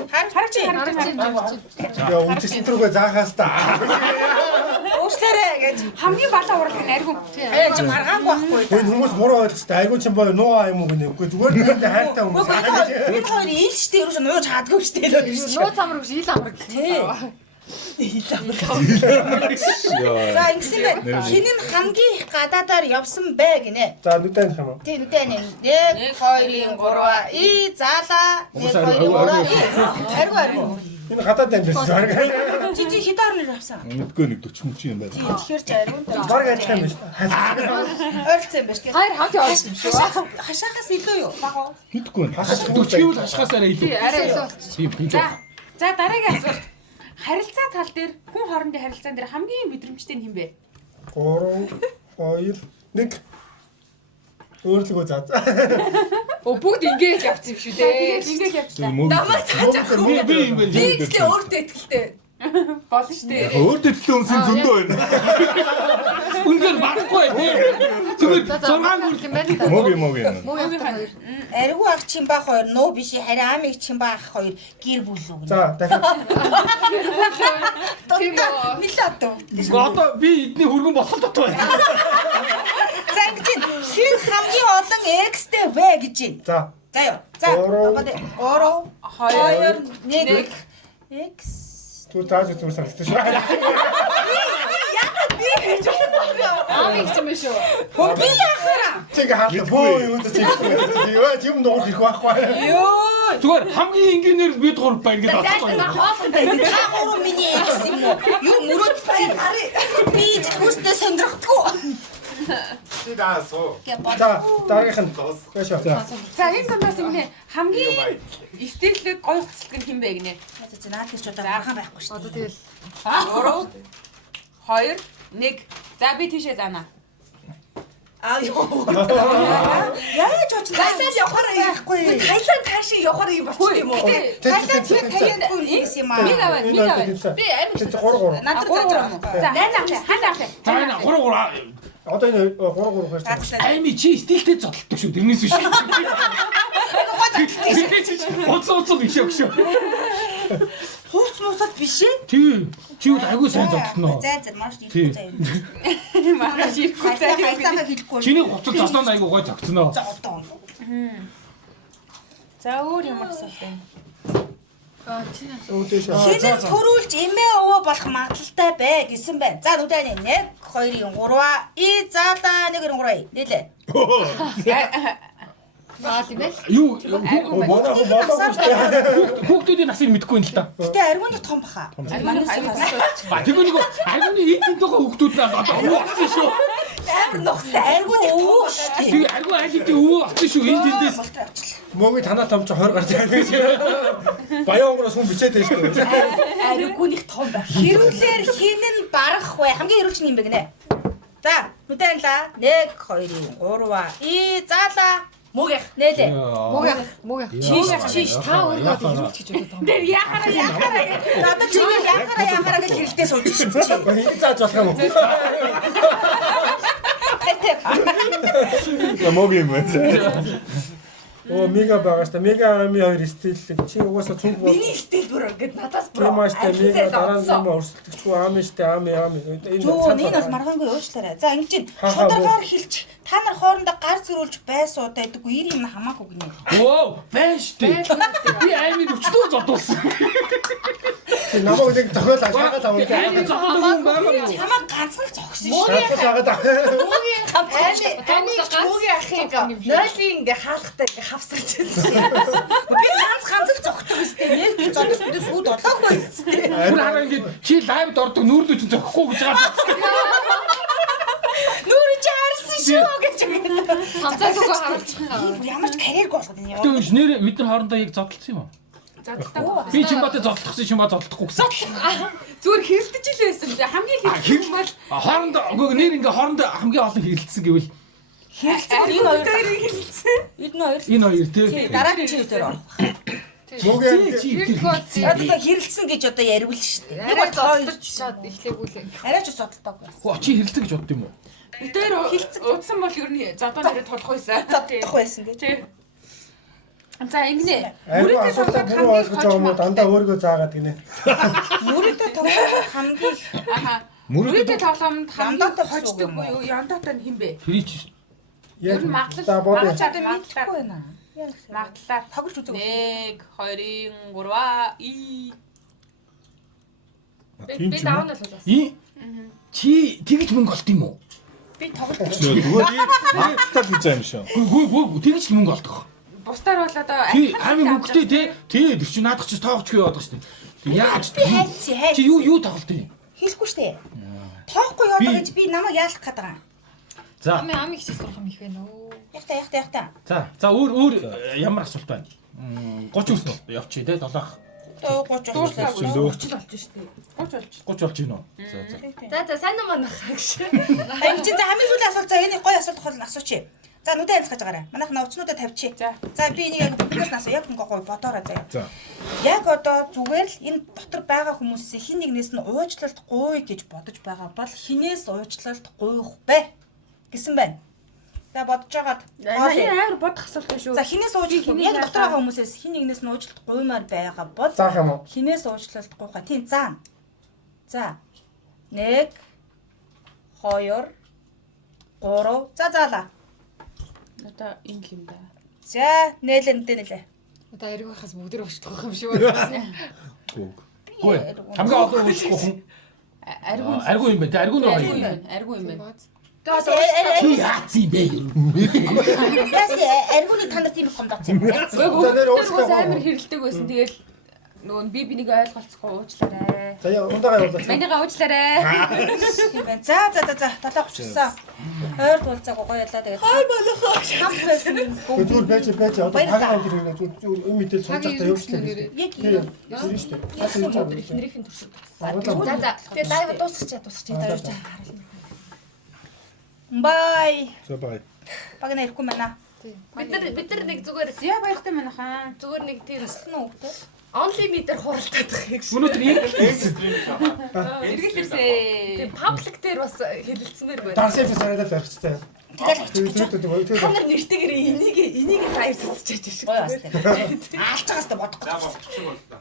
Харагч. Яа үнцсэн түрүүгээ заахаас та. Уушлаарэ гэж. Хамгийн балаа уралд гин аргу. Чи маргаангүй байхгүй. Энэ хүмүүс буруу ойлцтой. Айгуу чинь боо нуу юм уу гэнэ. Үгүй зүгээр нэгэнд хайртай хүмүүс. Энэ хоёр ил штэ ерөөсөө нууж чадгүй штэ л байна шүү. нуу замраг биш ил амраг. За ингэсэн байна. Хин нь хамгийн их гадаадаар явсан бэ гинэ. За нүдэн юм уу? Тэг нүдэн 1 2 3 и заалаа 1 2 3 Энэ гадаад тань байсан. Жижиг хэд орноор явсан. Мэдгүй нэг 40 юм байна. Тэгэхээр ч ариун Бараг ажиллах юм байна. ойрцсон юм байна шүү. Хоёр хамт явсан юм шүү. Хашаахаас илүү юу? Багуу. Мэдгүй байна. 40 үл хашгаасаараа илүү. Арай илүү болчих. За дараагийн асуулт. Харилцаа тал дээр хүн хоорондын харилцаан дээр хамгийн мэдрэмжтэй нь хэн бэ? 3 2 1 өөрлөгөө заа. Бүгд ингэж явсан юм шүү дээ. Ингээд явчихлаа. Намайг цаажахгүй. Би юм байна. Тэгслээ өөртөө ихтэй. Болно шүү дээ. Өөртөө төлөө үнсэн зөндөө байна. Үнээр барахгүй тий. Зүгээр 6 хүрл юм байна. Мог юм. Муу явах хоёр. Ариу ах чимбах хоёр нуу биш харин амиг чимбах хоёр гэр бүл үг. За дахиад. Тийм үү. Нилээ Одоо би эдний хөргөн болох дот байна. За ингэж хин хамгийн олон X-тэй вэ гэж байна. За. За ёо. За. 3 2 1 X. Түр тааж зүр санагдаж шүү. Амиг юм шүү. Би яхаа. Чиг хаалт боо юм дэ чиг. Яа юм дуур их байхгүй. Йоо. Зүгээр хамгийн энгийнээр бид гур байна гэж бодсон. Та гурав миний X юм уу? Юу мөрөөдсөн. Би хүснээ сонирхдаггүй. За дараагийнх нь гоошо. За энэ дундаас ингэ хамгийн стилэг гоё хөсөлт нь хэн бэ гинэ? За наад гэж удаа гархан байхгүй шүү. Одоо тэгэл 3 2 1. За би тийшээ заана. Яа яаж очсон? Тайланд явахаар яахгүй. Тайланд таашаа явахаар юм болчих юм уу? Тайланд юм аа. Миг аваа. Би амин 3 надад зааж байгаа. За хайнаа. За энэ 3 Одоо энэ 3 хайртай. айми чи стилтэй зодтолдог шүү. Тэрнээс биш. Уц биш шүү. Хууц муусаад биш ээ. Чи айгуу сайн зодтолно. За маш их заяа. Маш ирэхгүй Хайтаага хэлэхгүй. Чиний хувцас зодтолно айгуу гой зогцно. За одоо. За өөр ямар асуулт байна? Хинэн төрүүлж эмээ өвөө болох магадaltaй бэ гэсэн байна. За нүдэн 1 2 3 и заалаа 1 2 3 нэлээ. Баал юм байна. Юу Манай хүн болоогүй шүү. хүүхдүүдийн насыг мэдэхгүй юм л та. Гэтэ аргууны том баха. Тэгвэл нэг аргууны эдийн тухай хүүхдүүд нь одоо өвөө болсон шүү. Амар нухсан аргууны өвөө шүү. Тэг аргуу айлтын өвөө болсон шүү. Энэ тэндээс Моги танаа том ч 20 гарч байгаа. Баян онгороос хүн бичээд байж шүү. Аргууных том байх. Хэрүүлэр хинэн барах вэ? Хамгийн хэрүүлч нь юм бэ гинэ. За нүдэн ла 1 2 3 и заалаа мөгөх нэлээ. Мог. Чиш та өөрөө хэрүүлж гэж бодоод байгаа. Тэр яхаараа. Одоо чи яхаараа гэж хэлдээ сууж шүү. Энэ зааж болох юм уу? Мог юм байна. Оо мега багаас та мега ами хоёр стил чи угаасаа цүнх бол. Миний стил бүр ингээд надаас бүр. Тэмааштай мега дараа нь юм өрсөлдөгч ами штэ ами. Зөө нэг бас маргаангүй уушлаарай. За ингэж чинь шударгаар хэлж Та нар хоорондоо гар зөрүүлж байсуу байдаггүй 90 юм хамаагүй гинэ. Оо, байна штэ. Би аймаг өчтөр зодуулсан. Чи намайг нэг зохиол шаагаад авах. Аймаг зодуулсан байгаа. Чамаа ганцхан зогсон шүү. Шаагаад авах. Уугийн уугийн ахыг нойлын ингээ хаалхтай ингээ хавсарч байсан. Би ганц л зогтдог өстэй. Нэг зодос би сүүд олоогүй өстэй. Бүр хараа ингэ чи лайвд ордог нүүрлүүч зөхгүй гэж байгаа. Нүрэ чи харсан шүү гэж. Хамцаа зүгөө харуулчих юм. Ямар ч карьерг болгоод энэ Тэгвэл нэр бид нар хоорондоо яг зодтолсон юм уу? Зодтолтой. Би Чимбатай зодтолсон, Чимбаа зодтохгүй гэсэн. Зүгээр хэрэлдэж л байсан. Хамгийн хэрэлдэх бол Хоорондоо үгүй нэр ингээ хоорондоо хамгийн олон хэрэлдсэн гэвэл энэ хоёр хэрэлдсэн. энэ хоёр тий. дараагийн чи дээр орох. Одоо хэрэлсэн гэж одоо ярил шүү дээ. Арай зодтолж шаад эхлээгүүлээ. Арай ч зодтолтой. Чи хэрэлдэх гэж бодд юм уу? Бид дээр удсан бол ер нь зодоо нэрээ толох байсан. Зодтох байсан гэж. За ингэнэ. Айгу асуултаа буруу ойлгож байгаа юм уу? Дандаа өөрийгөө заагаад гинэ. Нүрэтэ тоглох хамгийн Мөрөдөө тоглоомд Яндаатай хамгийн хождог буюу яндаатай нь хин бэ? Фрич. Ер нь маглал чадсан мэдхгүй байна. маглалаар Тоглож үзэг. 1 2 3 и Би даавна л болоос. Чи тэгж мөнгө олт юм уу? Би тоглож Нөгөө би магтал гэж юм шүү. Гүү тэгж мөнгө олдох. бусдаар бол одоо Тий амин мөнгөтэй тий тэр чи наадах чи тоогч яваад байгаа шүү дээ. Яаж чи юу тоглолт юм? хийхгүй штэ. Тоохгүй яваа гэж би намайг яалах гээд байгаа. За. Амын амиг хийж сурах юм их байна оо. Яхта. За өөр ямар асуулт байна? 30 өснө явчих тий 7 ах. 30 дуурсаа 30 лөө. 30 болж штэ 30 30 болж гинөө. За. За сайн намаа гэж. Энд чинь хамгийн сүүлийн асуулт за энэ гоё асуулт хол асуучих. За нүдэ анцгаж байгаарай. Манайх новчнуудаа тавьчих. За би энийг яг бүгдээс насаа яг гоё бодоорой заяа. За. Яг одоо зүгээр л энэ дотор байгаа хүмүүсээс хин нэгнээс нь уучлалт гуй гэж бодож байгаа бол хинээс уучлалт гуйх бэ гэсэн байна. За бодож байгаад амар бодох асуулт шүү. За хинээс уучлалт яг дотор байгаа хүмүүсээс хин нэгнээс нь уучлалт гуймаар байгаа бол Заах юм уу? хинээс уучлалт гуйха. Тийм заа. За 1 2 3 заалаа. Одоо энэ юм да. За нээлээ. Одоо эргүүхээс бүгдэр уучлах юм шиг байна. Гүү. Хамгийн олон уучлахгүй хүн аргу юм байна. Аргу нөө хоёр. Аргу юм байна. Чи яац юм бэ? Яси аргуны танд тийм юм дооц юм. Өөс амар хэрэлдэг байсан. Тэгэл нөгөө би бинийг ойлголцохгүй уучлаарай. За яа ундагаа явуулаач. Манийгаа уучлаарай. Тийм байна. За 7:30-сан. Ойр тулцаагүй гоё ялаа тэгээд. Хай болохоо. Хамт байсан. Зүгээр байж одоо хагаад ирэх зүгээр юм мэдээ сонсохтой явуулчихлаа. Яг Тийм шүү дээ. эхнэрийн төрсөн. За тэгээ лайв дуусчих даяарч харъя. Бай. За бай. Багна ирэхгүй байна. Бид нар нэг зүгээр Зя баяртай байна хаа. зүгээр нэг тийм Тэсэлнэ үгтэй. онли метр хуралдаад байгаа юм шиг. Өнөөдөр Эргэл ирсээ. Тийм паблик дээр бас хэлэлцмээр байна. Дарсаа сараад барьцтай. Тэгэл Та нар нэртэйгээр энийг лайв сонсч яаж гоё бастай. Аалж байгаас та бодохгүй.